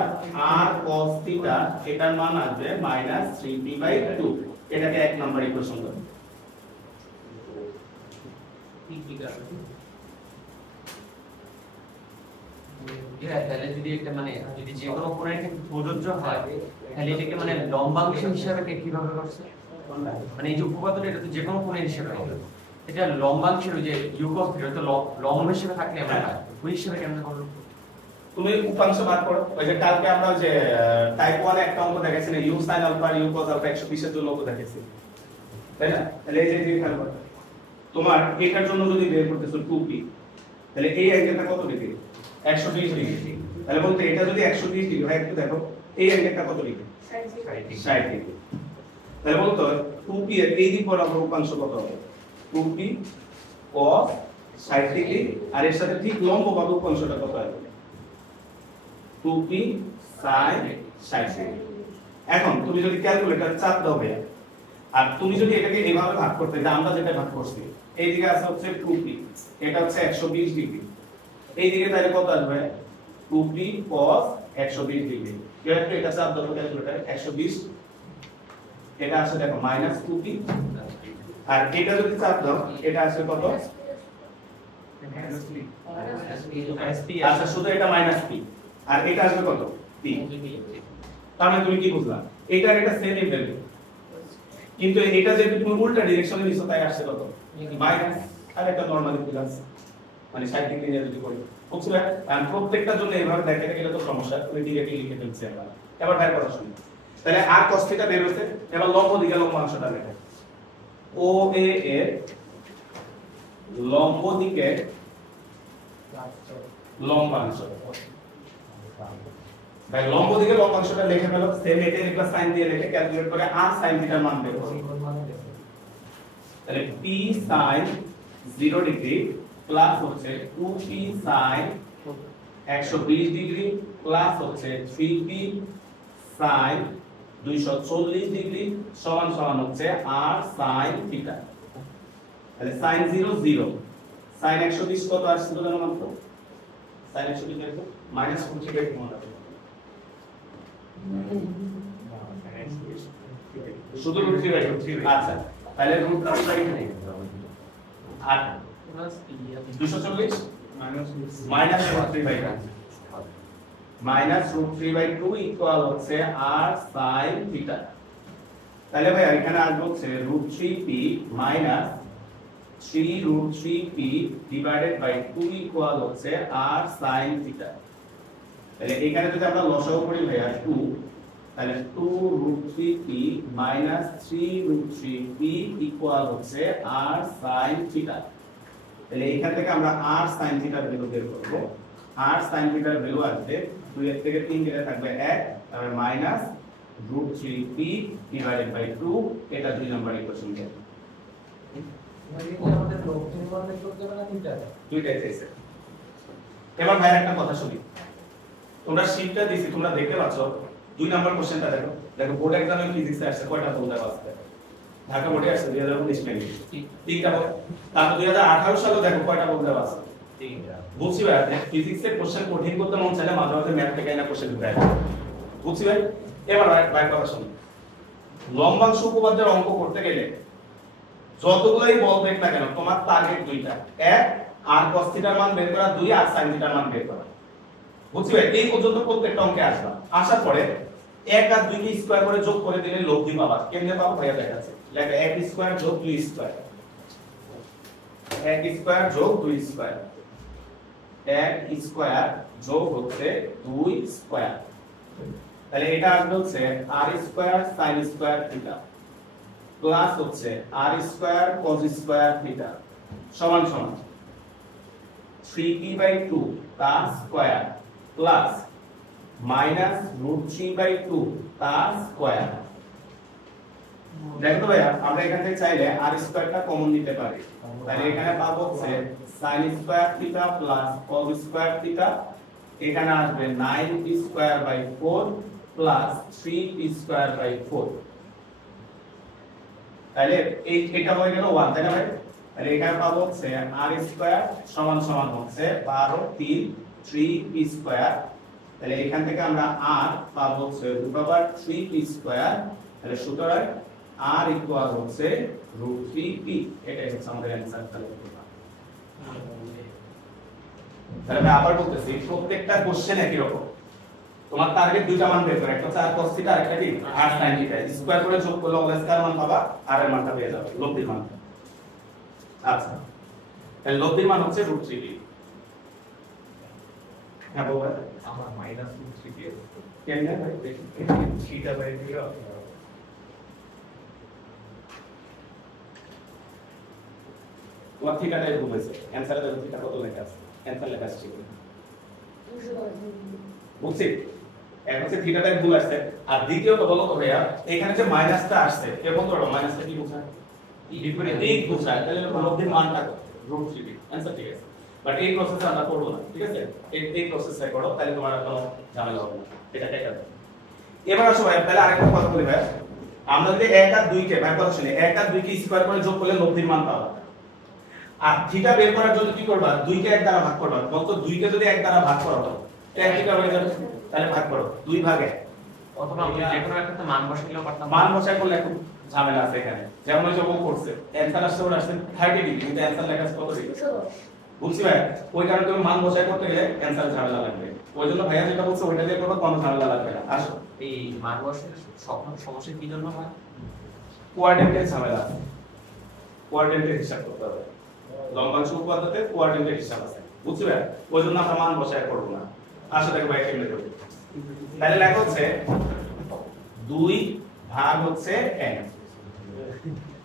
r cos theta এটার মান আসবে minus 3p by 2। এটাকে এক নাম্বার ইকুয়েশন ধরো। তাহলে যদি একটা মানে যদি যে কোনো কোণের ক্ষেত্রে প্রযোজ্য হয়, তাহলে এটাকে মানে লম্বাংশ হিসাবে কিভাবে করছে, মানে এই যে উপপাদ্যটা এটা তো যে কোনো কোণের হিসাবে হবে, এটা লম্বাংশের যে ইউ অফ থিটা তো লম্ব হিসাবে থাকলে আমরা ওই হিসাবে কেমন করব, তুমি উপাংশ বার করো। ওই যে কালকে আমরা যে টাইপ 1 একটা অঙ্ক দেখাইছি না, u sin alpha u cos alpha 120 এর জন্য অঙ্ক দেখাইছি, তাই না? তাহলে এই যে খেয়াল করো, তোমার এটার জন্য যদি বের করতেছো 2p, তাহলে এই অ্যাঙ্গেলটা কত ডিগ্রি, 120 ডিগ্রি। তাহলে বলতে এটা যদি 120 ডিগ্রি হয়, একটু দেখো এই অ্যাঙ্গেলটা কত ডিগ্রি, 60 ডিগ্রি। তাহলে বলো তো 2p এর এই দিক বরাবর উপাংশ কত হবে? 2p cos 60 ডিগ্রি আর এর সাথে ঠিক লম্ব ভাবে উপাংশটা কত হবে? 2p sin 60 degree. এখন তুমি যদি ক্যালকুলেটর চাপ দাও ভাইয়া আর তুমি যদি এটাকে এইভাবে ভাগ করতে যে আমরা যেটা ভাগ করছি এইদিকে আছে হচ্ছে 2p এটা হচ্ছে 120 ডিগ্রি এইদিকে তাহলে কত আসবে 2p cos 120 ডিগ্রি এর একটু এটা চাপ দাও ক্যালকুলেটরে 120 এটা আসে দেখো -2p আর এটা যদি চাপ দাও এটা আসে কত আচ্ছা শুধু এটা -p আর এটা আসবে কত p তার মানে তুমি কি বুঝলা এটার এটা সেম ভ্যালু কিন্তু এটা যদি তুমি উল্টা ডাইরেকশনে নিছো তাই আসছে কত মাইনাস আর একটা নরমালি প্লাস মানে 60 ডিগ্রি নিয়ে যদি করি বুঝছো আর প্রত্যেকটার জন্য এইভাবে দেখাতে গেলে তো সমস্যা তুমি ডিরেক্টলি লিখে ফেলছি আমরা এবার ভাই কথা শুনি তাহলে আর cos থিটা বের হইছে এবার লম্ব দিকে লম্ব অংশটা লেখো OA এর লম্ব দিকে লম্বাংশ ভাই লম্ব দিকে লম্বাংশটা লিখে ফেলো সেম এটা একটা সাইন দিয়ে লিখে ক্যালকুলেট করে আর sin থিটার মান বের করো তাহলে p sin 0 ডিগ্রি প্লাস হচ্ছে 2p sin 120 ডিগ্রি প্লাস হচ্ছে 3p sin 240 ডিগ্রি সমান সমান হচ্ছে r sin থিটা তাহলে sin 0 0 sin 120 কত আসছে জানো মাত্র sin 120 দেখো -40 মনে রাখো শুধু √3 বাই 2 আচ্ছা তাহলে √3 বাই 2 আর 240 -√3 বাই 2 -√3 বাই 2 ইকুয়াল হচ্ছে r sin থিটা তাহলে ভাই এখানে আসবে হচ্ছে √3p minus 3√3p divided by 2 equal হচ্ছে r sin থিটা তাহলে এখানে যদি আমরা লসাগু করি ভাইয়া 2 তাহলে 2√3p মাইনাস 3√3p ইকুয়াল হচ্ছে r sin থিটা তাহলে এখান থেকে আমরা r sin থিটার ভ্যালু বের করব r sin থিটার ভ্যালু আসবে 2 এর থেকে 3 গেলে থাকবে 1 তাহলে মাইনাস √3p ডিভাইডেড বাই 2 এটা 2 নম্বর ইকুয়েশন কে মানে আমাদের লব্ধির মান বের করতে হবে না তিনটা দুইটাই চাইছে এবার ভাই একটা কথা শুনি তোমরা শীটটা দিছি তোমরা দেখতে পাচ্ছ 2 নাম্বার কোশ্চেনটা দেখো দেখো বোর্ড এক্সামে ফিজিক্সে আসছে কয়টা বল দেওয়া আছে ঢাকা বোর্ডে আসছে 2019 মে তিনটা বল তারপর 2018 সালে দেখো কয়টা বল দেওয়া আছে তিনটা বুঝছি ভাই ফিজিক্সের কোশ্চেন কঠিন করতে মন চাইলে মাঝে মাঝে ম্যাথ থেকে না কোশ্চেন দেয় বুঝছি ভাই এবার ভাই কথা শুনি লম্বাংশ উপপাদ্যের অঙ্ক করতে গেলে যতগুলাই বল দেখ না কেন তোমার টার্গেট দুইটা এক আর cos থিটার মান বের করা দুই আর sin থিটার মান বের করা বুঝছি ভাই এই পর্যন্ত প্রত্যেকটা অঙ্কে আসবা আসার পরে 1 আর 2 কে স্কয়ার করে যোগ করে দিলে লব্ধি পাবা কেমনে পাবো ভাইয়া দেখাচ্ছে লেখা 1 স্কয়ার যোগ 2 স্কয়ার 1 স্কয়ার যোগ 2 স্কয়ার 1 স্কয়ার যোগ হচ্ছে 2 স্কয়ার তাহলে এটা আসবে হচ্ছে r square sin square theta plus হচ্ছে r square cos square theta সমান সমান 3p/2 তার স্কয়ার প্লাস মাইনাস √3/2 তার স্কয়ার দেখো ভাইয়া আমরা এখান থেকে চাইলে r স্কয়ারটা কমন নিতে পারি তাহলে এখানে পাবো হচ্ছে sin square theta plus cos square theta এখানে আসবে 9p²/4 প্লাস 3p²/4 তাহলে এটা হয়ে গেল 1 তাই না ভাই তাহলে এখানে পাবো হচ্ছে r স্কয়ার সমান সমান হচ্ছে 12 3 3p² তাহলে এখান থেকে আমরা r পাবো হচ্ছে √3p² তাহলে সুতরাং r ইকুয়াল হচ্ছে √3p এটাই হচ্ছে আমাদের অ্যানসার তাহলে আমি আবার বলতেছি প্রত্যেকটা কোশ্চেন একই রকম তোমার টার্গেট দুইটা মান বের করে একটা হচ্ছে r cos থিটা আর একটা কি r sin থিটা স্কয়ার করে যোগ করলে হোল স্কয়ার মান পাবা r এর মানটা পেয়ে যাবে লব্ধির মান আচ্ছা তাহলে লব্ধির মান হচ্ছে √3p হ্যাঁ বাবা আমার -√3p কেমনে ভাই দেখি থিটা বাই থিটা তোমার থিটাটাই ভুল হয়েছে অ্যানসারে দেখো থিটা কত লেখা আছে অ্যানসার লেখা আছে ঠিক বুঝছি এক হচ্ছে থিটাটাই ভুল আসছে, আর দ্বিতীয়ত বলো তো ভাইয়া এখানে যে মাইনাসটা আসছে এর বলতে পারো মাইনাসটা কি বোঝায়? বিপরীত দিক বোঝায়, তাহলে লব্ধির মানটা কত? √3 आंसर ঠিক আছে। বাট এই প্রসেসে আমরা করব না, ঠিক আছে? এই প্রসেসে করো তাহলে তোমার কোনো ঝামেলা হবে না, এটা ঠিক আছে। এবার আসো ভাই, তাহলে আরেকটা কথা বলি ভাই, আমরা যদি 1 আর 2 কে ভাগ কথা শুনি, 1 আর 2 কে স্কয়ার করে যোগ করলে লব্ধির মান পাবো। আর থিটা বের করার জন্য কি করবা? 2 কে 1 দ্বারা ভাগ করবা। বলতো 2 কে যদি 1 দ্বারা ভাগ করো tan থিটা হয়ে যাবে, তাহলে ভাগ করো 2 ভাগে। অথবা আমরা যে কোনো একটা মান বসাইলেও পারতাম। মান বসাই করলে একটু ঝামেলা আছে এখানে, যেমন ওই যে ও করছে অ্যানসার আসছে ওর আসছে 30 ডিগ্রি, কিন্তু অ্যানসার লেখা আছে কত ডিগ্রি? বুঝছি ভাই, ওই কারণে তুমি মান বসাই করতে গেলে অ্যানসার ঝামেলা লাগবে, ওই জন্য ভাইয়া যেটা বলছে ওইটা দিয়ে করবে, কোনো ঝামেলা লাগবে না। আসো এই মান বসাইলে সমস্যা কি জন্য হয়? কোয়াড্রেন্টের ঝামেলা আছে, কোয়াড্রেন্টের হিসাব করতে হবে, লম্বাংশ উপপাদ্যতে কোয়াড্রেন্টের হিসাব আছে, বুঝছি ভাই, ওই জন্য আমরা মান বসাই করব না। আসো দেখো ভাই কেমনে করব, তাহলে লেখা হচ্ছে 2 ভাগ হচ্ছে n,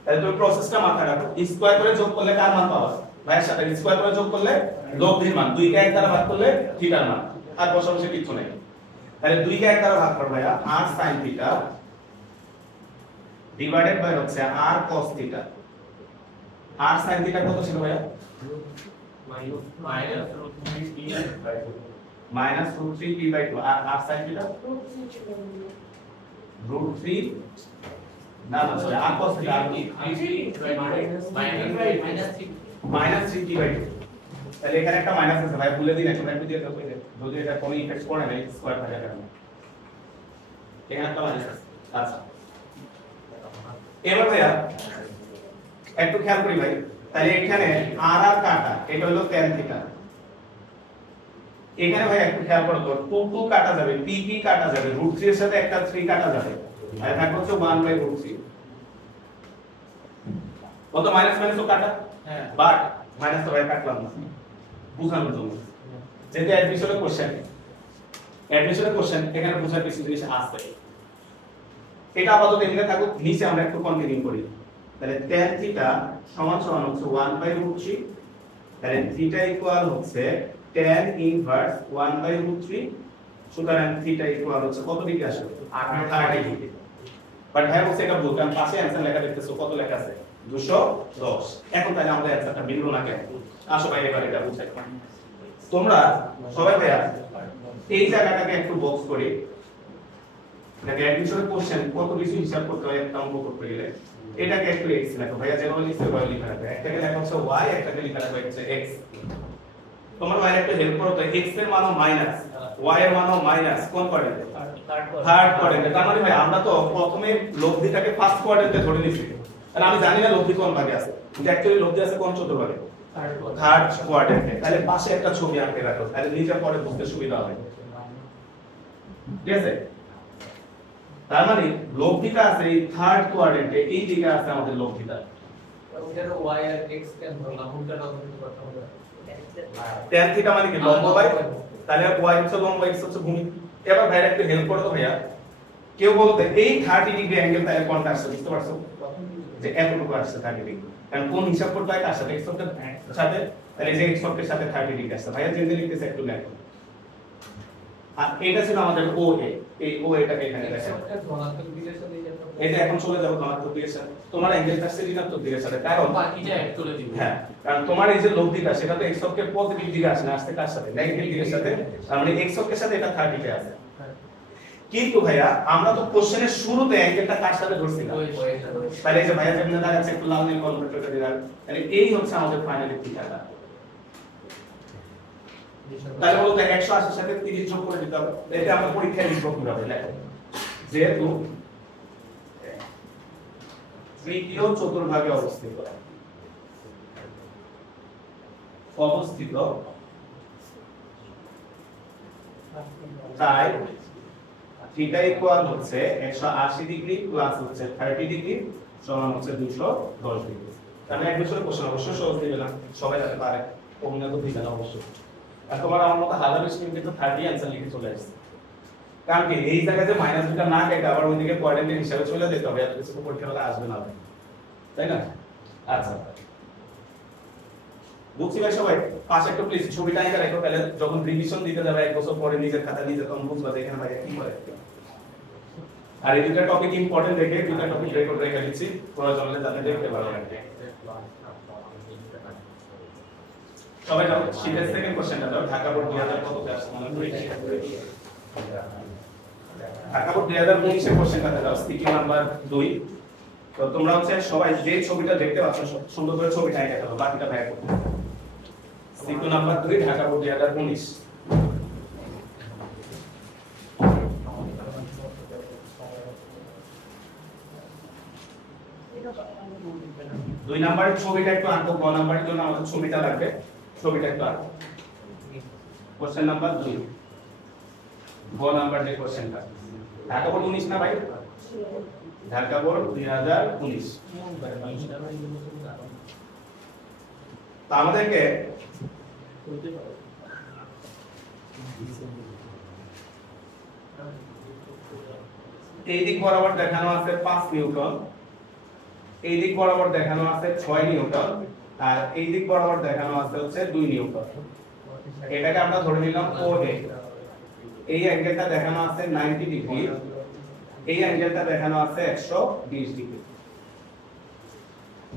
তাহলে তুমি প্রসেসটা মাথায় রাখো, স্কয়ার করে যোগ করলে কার মান পাওয়া? ভাইয়ের সাথে স্কয়ার করে যোগ করলে লব্ধির মান, 2 কে 1 দ্বারা ভাগ করলে থিটার মান, আর বসাবসে কিছু নেই। তাহলে 2 কে 1 দ্বারা ভাগ করো ভাইয়া, r sin theta divided by হচ্ছে r cos theta. r sin theta কত ছিল ভাইয়া? মাইনাস √3 p বাই 2, আর r sin থিটা √3 না না sorry r cos theta minus 3 p by 2। তাহলে এখানে একটা মাইনাস আছে ভাই, ভুলে দিন, এখন একটু দিয়ে দাও, যদি এটা কোনো ইফেক্ট পড়ে না স্কয়ার থাকার কারণে, এখানে একটা মাইনাস আছে। আচ্ছা এবার ভাইয়া একটু খেয়াল করি ভাই, তাহলে এখানে r আর কাটা, এটা হলো tan থিটা, এখানে ভাই একটু খেয়াল করো তো 2 কাটা যাবে, p কাটা যাবে, √3 এর সাথে একটা 3 কাটা যাবে, আর থাকবে হচ্ছে 1/√3। কত মাইনাস মাইনাস ও কাটা, হ্যাঁ, বাট মাইনাস তো ভাই কাটলাম না, বুঝানোর জন্য, যেটা অ্যাডমিশনের কোশ্চেন এখানে বুঝার কিছু জিনিস আছে, এটা আপাতত এখানে থাকুক, নিচে আমরা একটু কন্টিনিউ করি। তাহলে tan থিটা সমান সমান হচ্ছে 1/√3, তাহলে থিটা ইকুয়াল হচ্ছে tan ইনভার্স 1/√3, সুতরাং থিটা ইকুয়াল হচ্ছে কত ডিগ্রি আসবে? 30 ডিগ্রি। বাট ভাই বলছে এটা ভুল, কারণ পাশে অ্যানসার লেখা দেখতেছো কত লেখা আছে? 210। এখন তাহলে আমরা অ্যানসারটা মিললো না কেন? আসো ভাই এবার এটা বুঝাই, তোমরা সবাই ভাইয়া এই জায়গাটাকে একটু বক্স করি, দেখো অ্যাডমিশনের কোশ্চেন কত কিছু হিসাব করতে হয় একটা অঙ্ক করতে গেলে, এটাকে একটু x লেখো ভাইয়া, যেভাবে লিখতে হয় লেখা রাখবে, একটাকে লেখা হচ্ছে y, একটাকে লেখা রাখবে হচ্ছে x। তোমরা ভাই একটু হেল্প করো তো, x এর মানও মাইনাস, y এর মানও মাইনাস, কোন কোয়াড্রেন্টে? থার্ড কোয়াড্রেন্টে। তার মানে ভাই আমরা তো প্রথমে লব্ধিটাকে ফার্স্ট কোয়াড্রেন্টে ধরে নিয়েছি, আর আমি জানি না লব্ধি কোন ভাগে আছে, কিন্তু অ্যাকচুয়ালি লব্ধি আছে কোন চতুর্ভাগে? থার্ড কোয়াড্রেন্টে। তাহলে পাশে একটা ছবি আঁকে রাখো, তাহলে নিজে পরে বুঝতে সুবিধা হবে, ঠিক আছে? তার মানে লব্ধিটা আছে এই থার্ড কোয়াড্রেন্টে, এই দিকে আছে আমাদের লব্ধিটা। ওটার y আর x কেন ধরলাম, ওটা না ধরতে পারতাম না। tan থিটা মানে কি? লম্ব বাই, তাহলে y হচ্ছে লম্ব, x হচ্ছে ভূমি। এবার ভাইরা একটু হেল্প করো তো ভাইয়া, কেউ বলতে এই 30 ডিগ্রি অ্যাঙ্গেল তাহলে কোনটা আসছে বুঝতে পারছো? যে এতটুকু আসছে 30 ডিগ্রি, কারণ কোন হিসাব করতে হয় কার সাথে? x অক্ষের সাথে, তাহলে যে x অক্ষের সাথে 30 ডিগ্রি আসছে। ভাইয়া যেটা লিখতেছে একটু লেখো। আর এটা ছিল আমাদের OA, এই OA-টাকে এখানে দেখো, ধনাত্মক দিকের সাথে যেটা এই যে এখন চলে যাবো ধনাত্মক দিকের সাথে, তোমার অ্যাঙ্গেলটা আসছে ঋণাত্মক দিকের সাথে, কারণ বাকিটা অ্যাড করে দিব। হ্যাঁ, কারণ তোমার এই যে লব্ধিটা সেটা তো x অক্ষের পজিটিভ দিকে আসে না, আসছে কার সাথে? নেগেটিভ দিকের সাথে, তার মানে x অক্ষের সাথে এটা 30 তে আছে। কিন্তু ভাইয়া আমরা তো কোশ্চেনের শুরুতে অ্যাঙ্গেলটা কার সাথে ধরছিলাম? তাহলে এই যে ভাইয়া যেমন দেখাচ্ছে একটু লাল নীল কনভার্টারটা দিলাম, তাহলে এই হচ্ছে আমাদের ফাইনালি থিটাটা। তাহলে বলতে 180 সাথে 30 যোগ করে দিতে হবে, এটা আমরা পরীক্ষায় লিখব কিভাবে? লেখো, যেহেতু তৃতীয় চতুর্ভাগে অবস্থিত তাই থিটা ইকুয়াল হচ্ছে 180 ডিগ্রি প্লাস হচ্ছে 30 ডিগ্রি সমান হচ্ছে 210 ডিগ্রি। তাহলে এক বিষয়ে কোশ্চেন অবশ্যই সহজ দিবে না, সবাই যাতে পারে, অন্য তো দিবে না অবশ্যই। আর তোমার আমার মতো হাজার স্টুডেন্ট কিন্তু 30 অ্যানসার লিখে চলে আসছে, কারণ কি এই জায়গাতে মাইনাস দুটা না কেটে আবার ওইদিকে কোয়াড্রেন্টের হিসাবে চলে যেতে হবে, এত কিছু পরীক্ষা হলে আসবে না, তাই না? আচ্ছা বুঝছি ভাই সবাই? পাশে একটু প্লিজ ছবিটা আইকা রাখো, তাহলে যখন রিভিশন দিতে যাবে এক বছর পরে নিজের খাতা নিজে তখন বুঝবা যে এখানে ভাই কি করে। আর এই দুটো টপিক ইম্পর্টেন্ট দেখে দুটো টপিক রেকর্ড রেখে দিচ্ছি, প্রয়োজন হলে যাতে দেখতে পারো। সবাই যাও শীতের সেকেন্ড কোশ্চেনটা দাও। ঢাকা বোর্ড 2000 কত আসছে মনে করে? ঢাকা বোর্ড 2019 এর কোশ্চেনটা দাও, সিকিউ নাম্বার 2। তো তোমরা হচ্ছে সবাই যে ছবিটা দেখতে পাচ্ছ সুন্দর করে ছবিটা এঁকে দাও, বাকিটা ভাগ করো। CQ number 2 Dhaka board 2019। দুই নাম্বারের ছবিটা একটু আঁকো, গ নাম্বারের জন্য আমাদের ছবিটা লাগবে, ছবিটা একটু আঁকো। কোশ্চেন নাম্বার 2 গ নাম্বার যে কোশ্চেনটা, ঢাকা বোর্ড 19 না ভাই? ঢাকা বোর্ড 2019। তো আমাদেরকে এই দিক বরাবর দেখানো আছে 5 নিউটন, এই দিক বরাবর দেখানো আছে 6 নিউটন, আর এই দিক বরাবর দেখানো আছে হচ্ছে 2 নিউটন। এটাকে আমরা ধরে নিলাম OA। এই অ্যাঙ্গেলটা দেখানো আছে 90 ডিগ্রি, এই অ্যাঙ্গেলটা দেখানো আছে 120 ডিগ্রি।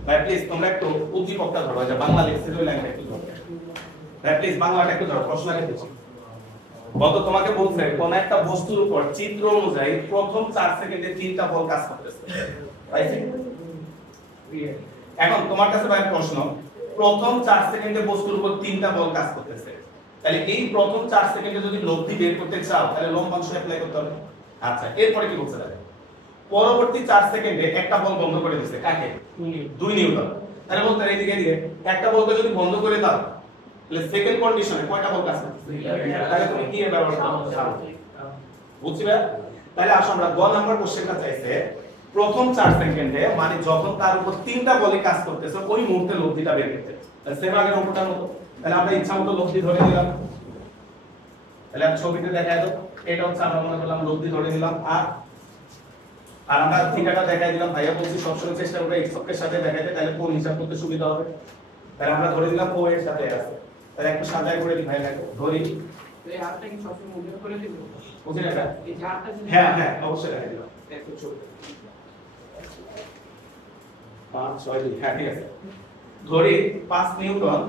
ভাই প্লিজ তোমরা একটু উদ্দীপকটা ধরো, যে বাংলা লেকচার ওই লাইনটা একটু ধরো। ভাই প্লিজ বাংলাটা একটু ধরো, প্রশ্ন লিখেছি। বলতো তোমাকে বলছে কোন একটা বস্তুর উপর চিত্র অনুযায়ী প্রথম 4 সেকেন্ডে 3টা বল কাজ করতেছে। রাইট? এখন তোমার কাছে ভাই প্রশ্ন, প্রথম 4 সেকেন্ডে বস্তুর উপর 3টা বল কাজ করতেছে, তাহলে এই প্রথম 4 সেকেন্ডে যদি লব্ধি বের করতে চাও তাহলে লম্বাংশ অ্যাপ্লাই করতে হবে। আচ্ছা, এরপরে কি বলছে তাহলে? পরবর্তী 4 সেকেন্ডে একটা বল বন্ধ করে দিয়েছে, কাকে? 2 নিউটন। তাহলে বলতে এইদিকে এদিকে একটা বলকে যদি বন্ধ করে দাও তাহলে সেকেন্ড কন্ডিশনে কয়টা বল কাজ করতেছে? তাহলে তুমি কি এর ব্যবহার করবে? বুঝছি ভাই? তাহলে আসো আমরা গ নাম্বার কোশ্চেনটা চাইছে প্রথম 4 সেকেন্ডে, মানে যখন তার উপর 3টা বলে কাজ করতেছে ওই মুহূর্তে লব্ধিটা বের করতে। তাহলে সেম আগের অঙ্কটার মতো, তাহলে আমরা ইচ্ছামতো লব্ধি ধরে নিলাম। তাহলে আমি ছবিতে দেখাই দাও, এটা হচ্ছে আমরা মনে করলাম লব্ধি ধরে নিলাম, আর আমরা থিটাটা দেখাই দিলাম। ভাইয়া বলছি সবসময় চেষ্টা করবে x অক্ষের সাথে দেখাইতে, তাহলে কোণ হিসাব করতে সুবিধা হবে। তাহলে আমরা ধরে দিলাম O এর সাথে আছে, তাহলে একটু সাজায় করে দিই ভাই, দেখো ধরি এই আরটা কি সবসময় উল্লেখ করে দিব? বুঝলেন এটা? এই যে আরটা যদি হ্যাঁ হ্যাঁ অবশ্যই দেখাই দিলাম। একটু ছোট 5 6 2, হ্যাঁ ঠিক আছে। ধরি 5 নিউটন,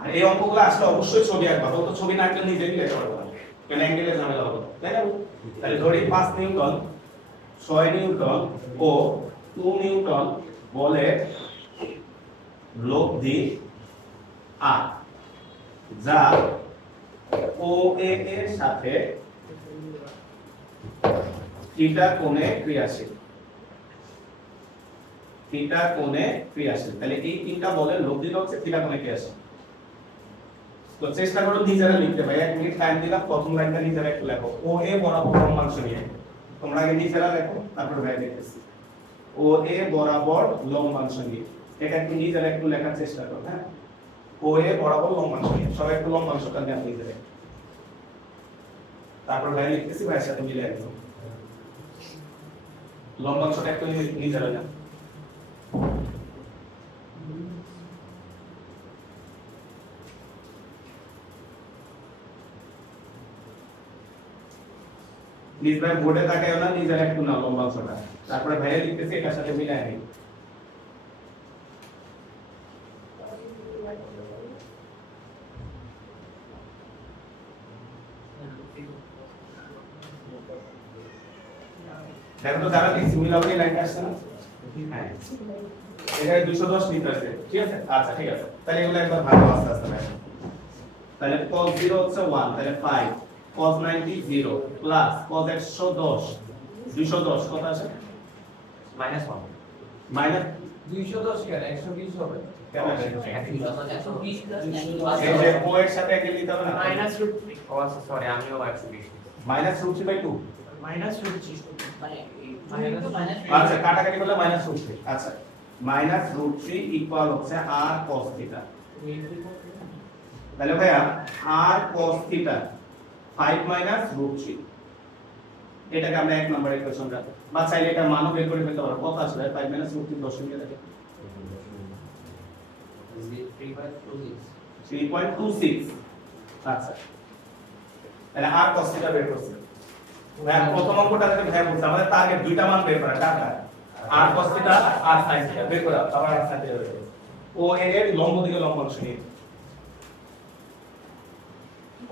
আর এই অঙ্কগুলো আসলে অবশ্যই ছবি আঁকবা, তো ছবি না আঁকলে নিজে লিখে পারবে না, কারণ অ্যাঙ্গেলে ঝামেলা হবে, তাই না? তাহলে ধরি 5 নিউটন, 6 নিউটন ও 2 নিউটন বলে লব্ধি আর যা OA এর সাথে থিটা কোণে ক্রিয়াশীল, থিটা কোণে ক্রিয়াশীল। তাহলে এই তিনটা বলের লব্ধিটা হচ্ছে থিটা কোণে ক্রিয়াশীল। তো চেষ্টা করো নিজেরা লিখতে ভাই, 1 মিনিট টাইম দিলাম, প্রথম লাইনটা নিজেরা একটু লেখো। OA বরাবর লম্বাংশ নিয়ে তোমরা আগে নিজেরা লেখো, তারপর ভাই লিখতেছি। OA বরাবর লম্বাংশ নিয়ে এটা একটু নিজেরা একটু লেখার চেষ্টা করো। হ্যাঁ, OA বরাবর লম্বাংশ নিয়ে সবাই একটু লম্বাংশটা নিয়ে নিজেরা, তারপর ভাই লিখতেছি, ভাইয়ের সাথে মিলে একদম লম্বাংশটা একটু নিজেরা নেন। প্লিজ ভাই বোর্ডে তাকায়ও না, নিজেরা একটু নাও লম্বাংশটা, তারপরে ভাইয়া লিখতেছি এটার সাথে মিলায় নিই। দেখো তো যারা লিখছি মিলাবো, এই লাইনটা আসছে না? হ্যাঁ, এখানে 210 নিতে আছে, ঠিক আছে? আচ্ছা ঠিক আছে, তাহলে এগুলো একবার ভালো আস্তে আস্তে দেখো। তাহলে cos 0 হচ্ছে 1, তাহলে 5, cos 90 0 প্লাস cos 110 210 কত আসে? -1 মাইনাস 210 কেন 120 হবে? কেন আসে? 120 প্লাস এই যে O এর সাথে অ্যাঙ্গেল নিতে হবে না? -√3 ও আচ্ছা সরি, আমিও 120 -√3/2। -√3 মানে আচ্ছা কাটাকাটি করলে -√3। আচ্ছা -√3 ইকুয়াল হচ্ছে r cos থিটা। তাহলে ভাইয়া r cos থিটা 5 -√3, এটাকে আমরা 1 নম্বর ইকুয়েশন রাখবো, বা চাইলে এটা মানও বের করে ফেলতে পারো। কত আসলে 5 -√3 10 নিয়ে দেখো 3.26 আচ্ছা তাহলে আর cos θ বের করছে ভাই প্রথম অঙ্কটা থেকে ভাই বলছে আমাদের টার্গেট দুইটা মান বের করা টাকা আর cos θ আর sin θ বের করা আবার আর sin θ বের করো ও এর লম্ব দিকে লম্বাংশ নিয়ে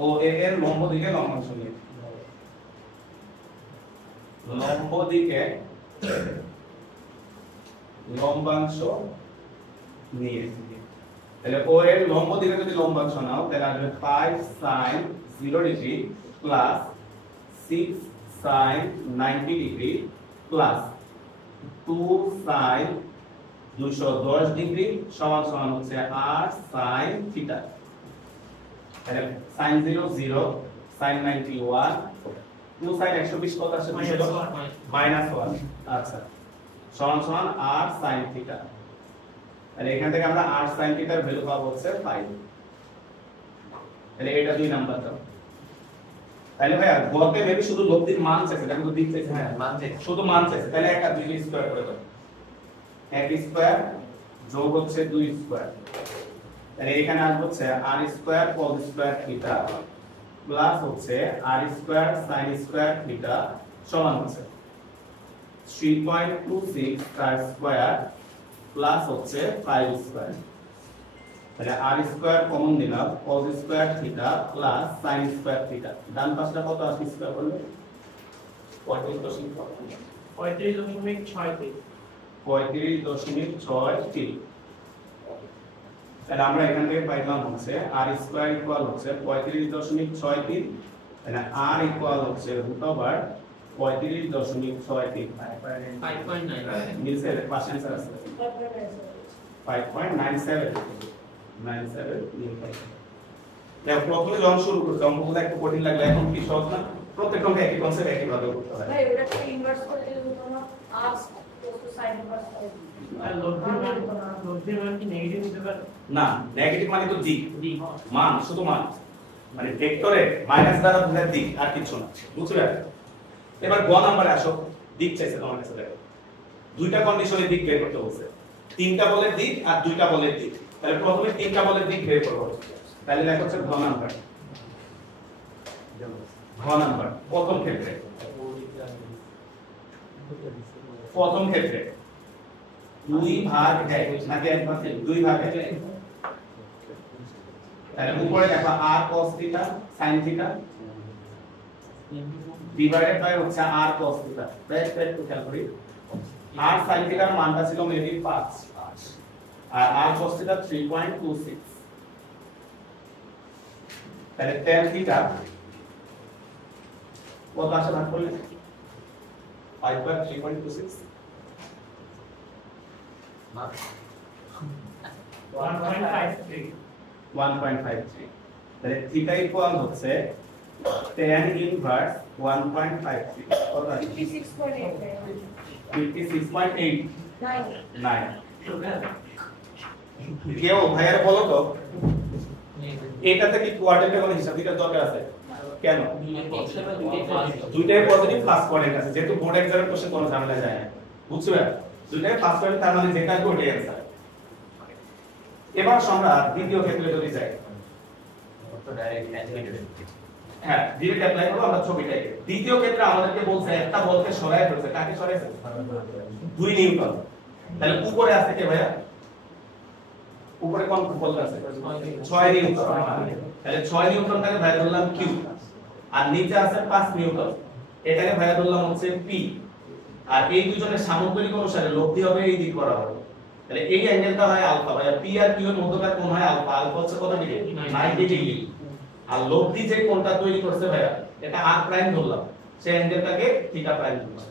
ও এর লম্ব দিকে লম্বাংশ নিয়ে লম্ব দিকে লম্বাংশ নিয়ে তাহলে ও এর লম্ব দিকে যদি লম্বাংশ নাও তাহলে আসবে 5 sin 0 degree plus 6 sin 90 degree plus 2 sin 210 degree সমান সমান হচ্ছে r sin থিটা তাহলে sin 0 0 sin 91 2 sin 120 কত আসে -1 আচ্ছা সমান সমান r sin থিটা তাহলে এখান থেকে আমরা r sin থিটার ভ্যালু পাবো হচ্ছে 5 তাহলে এটা 2 নাম্বার দাও তাহলে ভাইয়া গতে মেবি শুধু লব্ধির মান চাইছে এটা কিন্তু দিক চাইছে হ্যাঁ মান চাই শুধু মান চাইছে তাহলে একটা 2 স্কয়ার করে দাও 1 স্কয়ার যোগ হচ্ছে 2 স্কয়ার তাহলে এখানে আসবে হচ্ছে r square cos square theta plus হচ্ছে r square sin square theta সমান হচ্ছে 3.26 তার স্কয়ার প্লাস হচ্ছে 5 স্কয়ার তাহলে r স্কয়ার কমন নিলাম cos square theta plus sin square theta ডান পাশটা কত আসে স্কয়ার করলে 35.63 তাহলে আমরা এখান থেকে পাইলাম হচ্ছে r স্কয়ার ইকুয়াল হচ্ছে 35.63 তাহলে r ইকুয়াল হচ্ছে √35.63 মিলছে পাশে आंसर আছে 5.97 দেখো প্রথমে যখন শুরু করতে অঙ্কগুলো একটু কঠিন লাগলে এখন কি সহজ না প্রত্যেকটা অঙ্কে একই কনসেপ্ট একই ভাবে করতে হয় ভাই ওটাকে ইনভার্স করে দিলে তোমরা r sin ইনভার্স করে আর লব্ধির মান কি নেগেটিভ হতে পারে না নেগেটিভ মানে তো দিক মান শুধু মান মানে ভেক্টরে মাইনাস দ্বারা বোঝায় দিক আর কিছু না বুঝলে এবার গ নম্বরে আসো দিক চাইছে তোমার কাছে দেখো দুইটা কন্ডিশনে দিক বের করতে বলছে তিনটা বলের দিক আর দুইটা বলের দিক তাহলে প্রথমে তিনটা বলের দিক বের করব তাহলে লেখা হচ্ছে ঘ নাম্বার প্রথম ক্ষেত্রে দুই ভাগ এক নাকি এক ভাগ দুই ভাগ এক তাহলে উপরে দেখো r cos θ sin θ divided by হচ্ছে r cos θ ব্যাক টু খেয়াল করি r sin θ এর মানটা ছিল মেবি 5 আর r cos θ 3.26 তাহলে tan θ কত আসে ভাগ করলে 5 বাই 3.26 1.53 তাহলে θ ইকুয়াল হচ্ছে tan ইনভার্স 1.53 কত আসে 56.8 কেউ ভাইয়ার বলো তো এটাতে কি কোয়াড্রেন্টে কোনো হিসাব দিতে দরকার আছে কেন দুইটাই পজিটিভ ফার্স্ট কোয়াড্রেন্ট আছে যেহেতু বোর্ড এক্সামের কোশ্চেন কোনো ঝামেলা যায় না বুঝছো দুইটাই ফার্স্ট কোয়াড্রেন্ট তার মানে যেটা করবে অ্যানসার এবার আমরা দ্বিতীয় ক্ষেত্রে যদি যাই তো ডাইরেক্ট অ্যানিমেটেড হ্যাঁ ডিরেক্ট অ্যাপ্লাই করব আমরা ছবিটাকে দ্বিতীয় ক্ষেত্রে আমাদেরকে বলছে একটা বলকে সরায় ফেলছে কাকে সরাইছে 2 নিউটন তাহলে উপরে আছে কে ভাইয়া উপরে কোন বল আছে 6 নিউটন তাহলে 6 নিউটনটাকে ভাইয়া ধরলাম q আর নিচে আছে 5 নিউটন এটাকে ভাইয়া ধরলাম হচ্ছে p আর এই দুজনের সামগ্রিক অনুসারে লব্ধি হবে এই দিক বরাবর তাহলে এই অ্যাঙ্গেলটা হয় আলফা ভাইয়া p আর q এর মধ্যকার কোণ হয় আলফা আলফা হচ্ছে কত ডিগ্রি 90 ডিগ্রি আর লব্ধি যে কোণটা তৈরি করছে ভাইয়া এটা r প্রাইম ধরলাম সেই অ্যাঙ্গেলটাকে থিটা প্রাইম ধরলাম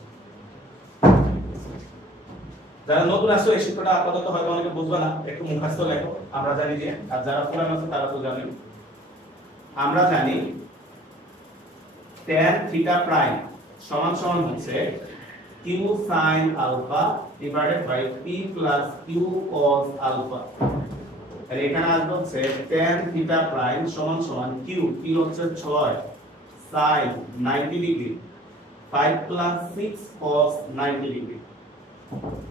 যারা নতুন আসো এই সূত্রটা আপাতত হয়তো অনেকে বুঝবে না একটু মুখস্থ লেখো আমরা জানি যে আর যারা পুরানো আছে তারা তো জানেন আমরা জানি tan থিটা প্রাইম সমান সমান হচ্ছে q sin alpha divided by p plus q cos alpha তাহলে এখানে আসবে হচ্ছে tan থিটা প্রাইম সমান সমান q হচ্ছে 6 sin 90 degree 5 plus 6 cos 90 degree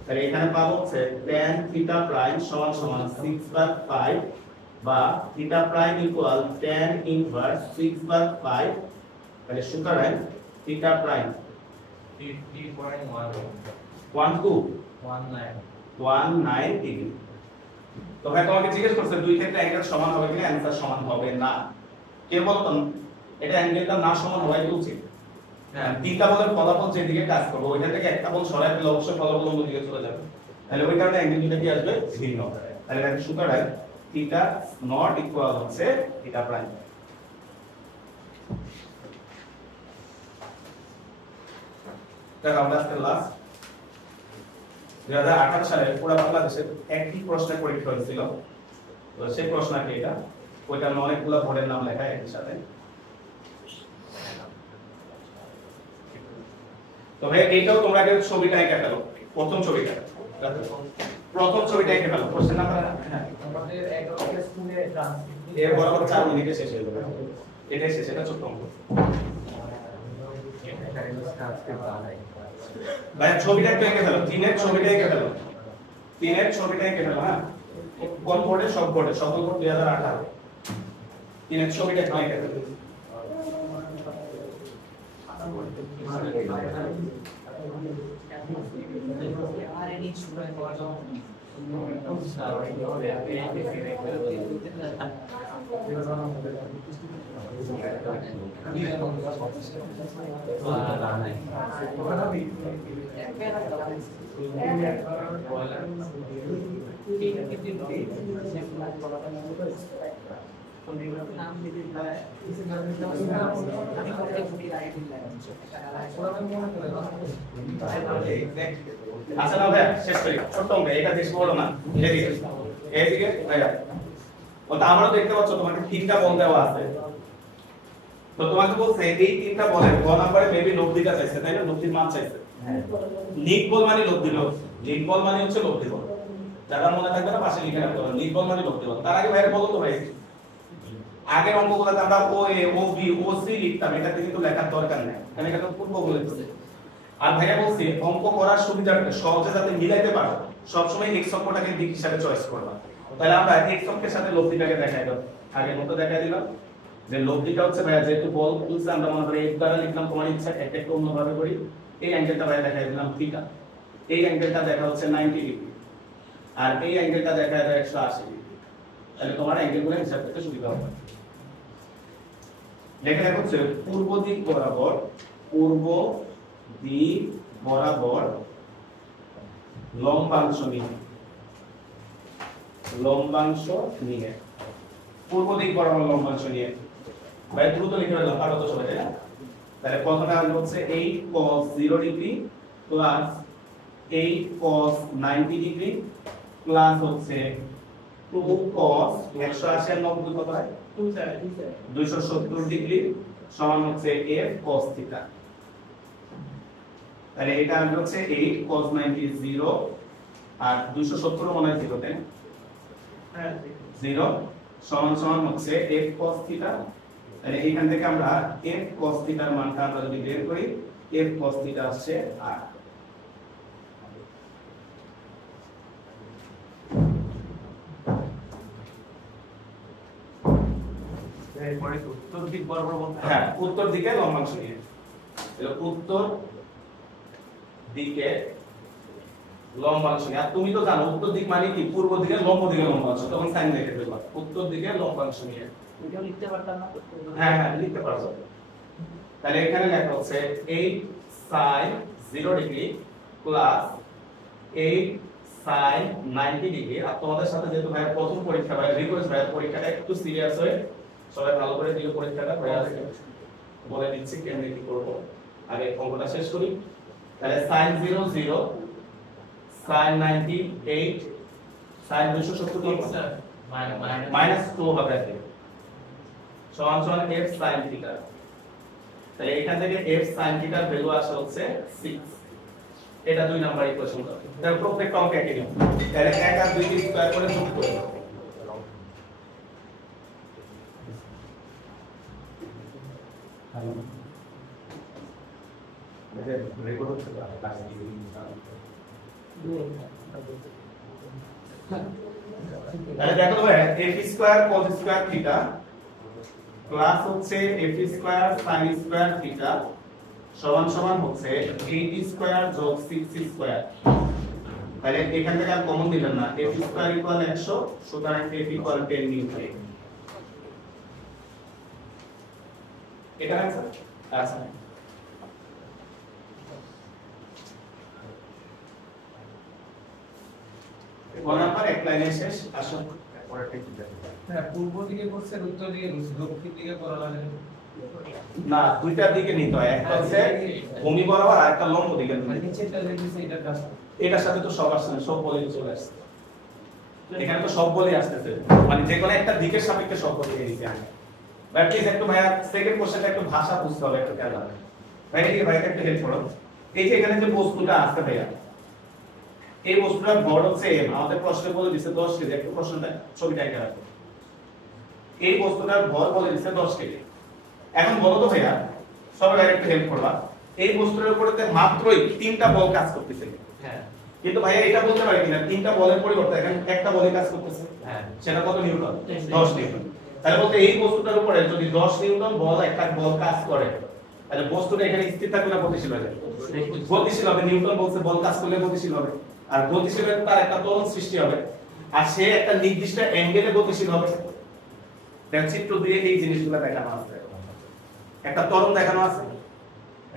তাহলে এখানে পাবো হচ্ছে tan থিটা প্রাইম সমান সমান 6/5 বা theta prime equal tan inverse 6/5, তাহলে সুতরাং থিটা প্রাইম 19 ডিগ্রি। তো ভাই তোমাকে জিজ্ঞেস করছে দুই ক্ষেত্রে অ্যাঙ্গেল সমান হবে কিনা, অ্যানসার সমান হবে না। কে বলতো এটা অ্যাঙ্গেলটা না সমান হওয়াই উচিত। হ্যাঁ, তিনটা বলের ফলাফল যেদিকে কাজ করবে ওইখান থেকে একটা বল সরাই দিলে অবশ্যই ফলাফল অন্য দিকে চলে যাবে, তাহলে ওই কারণে অ্যাঙ্গেল দুটো কি আসবে ভিন্ন। তাহলে এটা সুতরাং থিটা নট ইকুয়াল হচ্ছে থিটা প্রাইম। দেখো আমরা আজকে লাস্ট 2018 সালে পুরো বাংলাদেশে একই প্রশ্নের পরীক্ষা হয়েছিল। তো সেই প্রশ্নটা এটা, ওইটা অনেকগুলো ভোটের নাম লেখা একই সাথে। তো ভাই এইটাও তোমরা আগে ছবিটা এঁকে ফেলো, প্রথম ছবিটা এঁকে ফেলো। কোশ্চেন নাম্বার আমাদের 11 স্কুলে ট্রান্সক্রিপ্ট এর বরাবর 4 মিনিটে শেষ হয়ে যাবে। এটাই শেষ, এটা ছোট অঙ্ক। ভাই ছবিটা একটু এঁকে ফেলো, তিনের ছবিটা এঁকে ফেলো, হ্যাঁ কোন বোর্ডে? সব বোর্ডে, সকল বোর্ড 2018 তিনের ছবিটা একটু এঁকে ফেলো। আচ্ছা না ভাইয়া শেষ করি, ছোট্ট অঙ্ক, এটা বেশি বড় না। এইদিকে ভাইয়া ওটা আমারও দেখতে পাচ্ছ তোমাকে তিনটা বল দেওয়া আছে। তো তোমাকে বলছে এই তিনটা বলের গ নম্বরে মেবি লব্ধিটা চাইছে, তাই না? লব্ধির মান চাইছে। লিগ বল মানে লব্ধি বল, লিগ বল মানে হচ্ছে লব্ধি বল। যারা মনে থাকবে না পাশে লিখে রাখতে পারো, লিগ বল মানে লব্ধি বল। তার আগে ভাইয়া বলো তো ভাই, আগের অঙ্কগুলোতে আমরা ও এ ও বি ও সি লিখতাম, এটাতে কিন্তু লেখার দরকার নেই, কারণ এটা তো পূর্ব বলে দিচ্ছে। আর ভাইয়া বলছি অঙ্ক করার সুবিধাটা সহজে যাতে মিলাইতে পারো, সবসময় এক্স অক্ষটাকে দিক হিসাবে চয়েস করবা। তাহলে আমরা এক্স অক্ষের সাথে লব্ধিটাকে দেখাই দাও, আগের মতো দেখাই দিলাম যে লব্ধিটা হচ্ছে ভাইয়া যেহেতু বল তুলছে আমরা মনে করি এর দ্বারা লিখলাম, তোমার ইচ্ছা একটা একটু অন্যভাবে করি। এই অ্যাঙ্গেলটা ভাইয়া দেখাই দিলাম থিটা, এই অ্যাঙ্গেলটা দেখা হচ্ছে 90 ডিগ্রি, আর এই অ্যাঙ্গেলটা দেখা যায় 180 ডিগ্রি। তাহলে তোমার অ্যাঙ্গেলগুলো হিসাব করতে সুবিধা হবে। লেখা হচ্ছে পূর্ব দিক বরাবর লম্বাংশ নিয়ে, পূর্ব দিক বরাবর লম্বাংশ নিয়ে। ভাই দ্রুত লিখে ফেললাম, পারো তো সবাই, তাই না? তাহলে প্রথমে আসবে হচ্ছে 8 cos 0 degree plus 8 cos 90 degree plus হচ্ছে 2 cos 180 আর 90 কত হয়? 270 ডিগ্রি সমান হচ্ছে f cos থিটা। তাহলে এটা আসবে হচ্ছে 8 cos 90 0 আর 270 মনে হয় 0, তাই না? 0 সমান সমান হচ্ছে f cos থিটা। তাহলে এইখান থেকে আমরা f cos থিটার মানটা আমরা যদি বের করি, f cos থিটা আসছে 8। এরপরে উত্তর দিক বরাবর বলতে হবে। হ্যাঁ, উত্তর দিকে লম্বাংশ নিয়ে, তাহলে উত্তর দিকে লম্বাংশ নিয়ে। আর তুমি তো জানো উত্তর দিক মানে কি, পূর্ব দিকে লম্ব দিকে লম্বাংশ, তখন সাইন লিখে দেবা উত্তর দিকে লম্বাংশ নিয়ে। এটাও লিখতে পারতাম না? হ্যাঁ হ্যাঁ লিখতে পারছো। তাহলে এখানে লেখা হচ্ছে 8 sin 0 degree plus 8 sin 90 degree. আর তোমাদের সাথে যেহেতু ভাই প্রথম পরীক্ষা, ভাই রিকোয়েস্ট ভাই পরীক্ষাটা একটু সিরিয়াস হয়ে সবাই ভালো করে দিলে পরীক্ষাটা ভাইয়া বলে দিচ্ছি কেমনে কি করব। আগে অঙ্কটা শেষ করি। তাহলে sin 0 0 sin 90 8 sin 270 মাইনাস 2 হবে সমান সমান f sin থিটা। তাহলে এখান থেকে f sin থিটার ভ্যালু আসে হচ্ছে 6। এটা 2 নাম্বার ইকুয়েশন। তাহলে প্রত্যেকটা অঙ্ক একই নিয়ম। তাহলে 1 আর 2 কে স্কয়ার করে যোগ করে দাও। রেকর্ড হচ্ছে তাহলে দেখো তো ভাই f square cos square theta plus হচ্ছে f square sin square theta সমান সমান হচ্ছে 8 স্কয়ার যোগ 6 স্কয়ার। তাহলে এখান থেকে আর কমন দিবেন না, f স্কয়ার ইকুয়াল 100, সুতরাং f ইকুয়াল 10 নিউটন। এটা आंसर আচ্ছা কোন নাম্বার এক লাইনে শেষ। আসুন পরেরটা কি দেখো। হ্যাঁ, পূর্ব দিকে করছেন, উত্তর দিকে করছেন, দক্ষিণ দিকে করা লাগে না। না, দুইটার দিকে নিতে হয়, একটা হচ্ছে ভূমি বরাবর আর একটা লম্ব দিকে নিতে মানে হয়। নিচেরটা দেখতেছে এটার কাজ। এটার সাথে তো সব আসছে না, সব বলে চলে আসছে এখানে, তো সব বলেই আসতেছে, মানে যে কোনো একটা দিকের সাপেক্ষে সব বলে দিয়ে দিছি আমি। ভাই প্লিজ একটু ভাইয়া সেকেন্ড কোশ্চেনটা একটু ভাষা বুঝতে হবে, একটু খেয়াল রাখবেন ভাই। এদিকে ভাইকে একটু হেল্প করো। এই যে এখানে যে বস্তুটা আছে ভাইয়া, এই বস্তুটার ভর হচ্ছে m, আমাদের প্রশ্নে বলে দিছে 10 কেজি। একটু প্রশ্নটা ছবিটা এঁকে রাখো। এই বস্তুটার ভর বলে দিছে 10 কেজি। এখন বলো তো ভাইয়া, সবাই ভাই একটু হেল্প করবা, এই বস্তুর উপরেতে মাত্রই 3টা বল কাজ করতেছে। হ্যাঁ কিন্তু ভাইয়া এটা বলতে পারি কিনা 3টা বলের পরিবর্তে এখানে একটা বলে কাজ করতেছে, হ্যাঁ সেটা কত নিউটন? 10 নিউটন। তাহলে বলতে এই বস্তুটার উপরে যদি 10 নিউটন বল একটা বল কাজ করে, তাহলে বস্তুটা এখানে স্থির থাকবে না গতিশীল হবে? গতিশীল হবে। নিউটন বলছে বল কাজ করলে গতিশীল হবে, আর গতিশীল হলে তার একটা ত্বরণ সৃষ্টি হবে, আর সে একটা নির্দিষ্ট অ্যাঙ্গেলে গতিশীল হবে। দেখো চিত্র দিয়ে এই জিনিসগুলো দেখানো আছে, একটা ত্বরণ দেখানো আছে,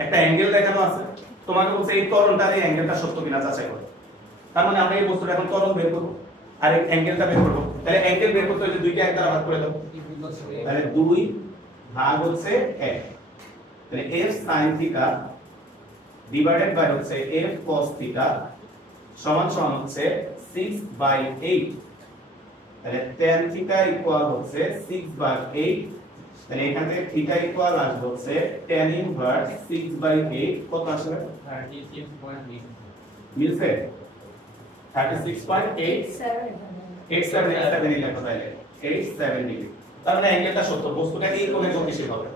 একটা অ্যাঙ্গেল দেখানো আছে। তোমাকে বলছে এই ত্বরণটা এই অ্যাঙ্গেলটা সত্য কিনা যাচাই করো। তার মানে আমরা এই বস্তুটা এখন ত্বরণ বের করব আর এই অ্যাঙ্গেলটা বের করব। তাহলে অ্যাঙ্গেল বের করতে হলে দুইটা এক দ্বারা ভাগ করে দাও, তাহলে 2 ভাগ হচ্ছে 1। তাহলে f sin theta divided by হচ্ছে f cos থিটা সমান সমান হচ্ছে 6/8। তাহলে tan থিটা ইকুয়াল হচ্ছে 6/8। তাহলে এখান থেকে থিটা ইকুয়াল আসবে হচ্ছে tan ইনভার্স 6/8 কত আসবে? 36.8 মিলছে? 36.8 87 লিখো তাহলে 87 ডিগ্রি। তার মানে অ্যাঙ্গেলটা সত্য, বস্তুটা এই কোণে গতিশীল হবে।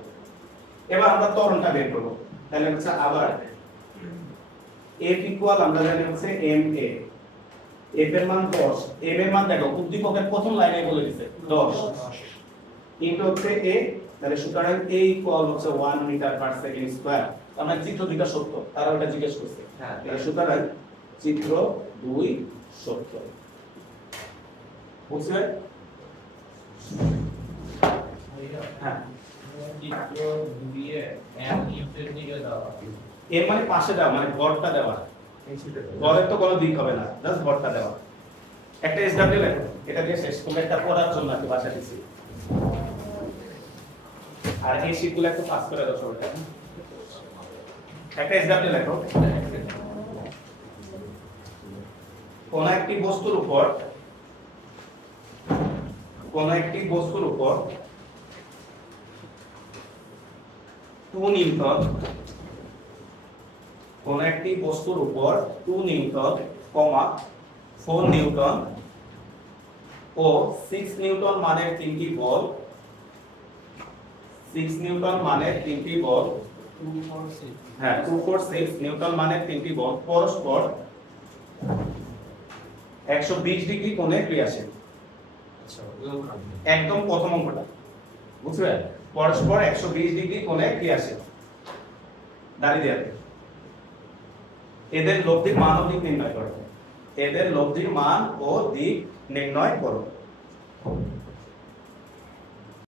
এবার আমরা ত্বরণটা বের করব। তাহলে হচ্ছে আবার f ইকুয়াল আমরা জানি হচ্ছে ma, f এর মান 10, m এর মান দেখো উদ্দীপকের প্রথম লাইনে বলে দিয়েছে 10 ইনটু হচ্ছে a। তাহলে সুতরাং a ইকুয়াল হচ্ছে 1 মিটার পার সেকেন্ড স্কয়ার। আমরা চিত্র দুইটা সত্য, তারা ওটা জিজ্ঞেস করছে। হ্যাঁ তাহলে সুতরাং চিত্র 2 সত্য। বুঝছো? হ্যাঁ, চিত্র দিয়ে m নিউটন দিকে দাও। এর মানে পাশে দেওয়া, মানে গড়টা দেওয়া, গড়ের তো কোনো দিক হবে না, জাস্ট গড়টা দেওয়া। একটা এসডব্লিউ লেখো, এটা দিয়ে শেষ। তুমি একটা পড়ার জন্য একটু বাসা দিছি, আর এই শীটগুলো একটু পাস করে দাও সবাই। একটা এসডব্লিউ লেখো। কোন একটি বস্তুর উপর 2 নিউটন, কোন একটি বস্তুর উপর 2 নিউটন, 4 নিউটন ও 6 নিউটন মানের তিনটি বল, 6 নিউটন মানের তিনটি বল, 246 নিউটন মানের তিনটি বল পরস্পর 120 ডিগ্রি কোণে ক্রিয়াশীল। একদম প্রথম অঙ্কটা বুঝলেন? পরস্পর 120 ডিগ্রি কোণে ক্রিয়াশীল। দাঁড়িয়ে দেবে এদের লব্ধির মান ও দিক নির্ণয় করো। এদের লব্ধির মান ও দিক নির্ণয় করো।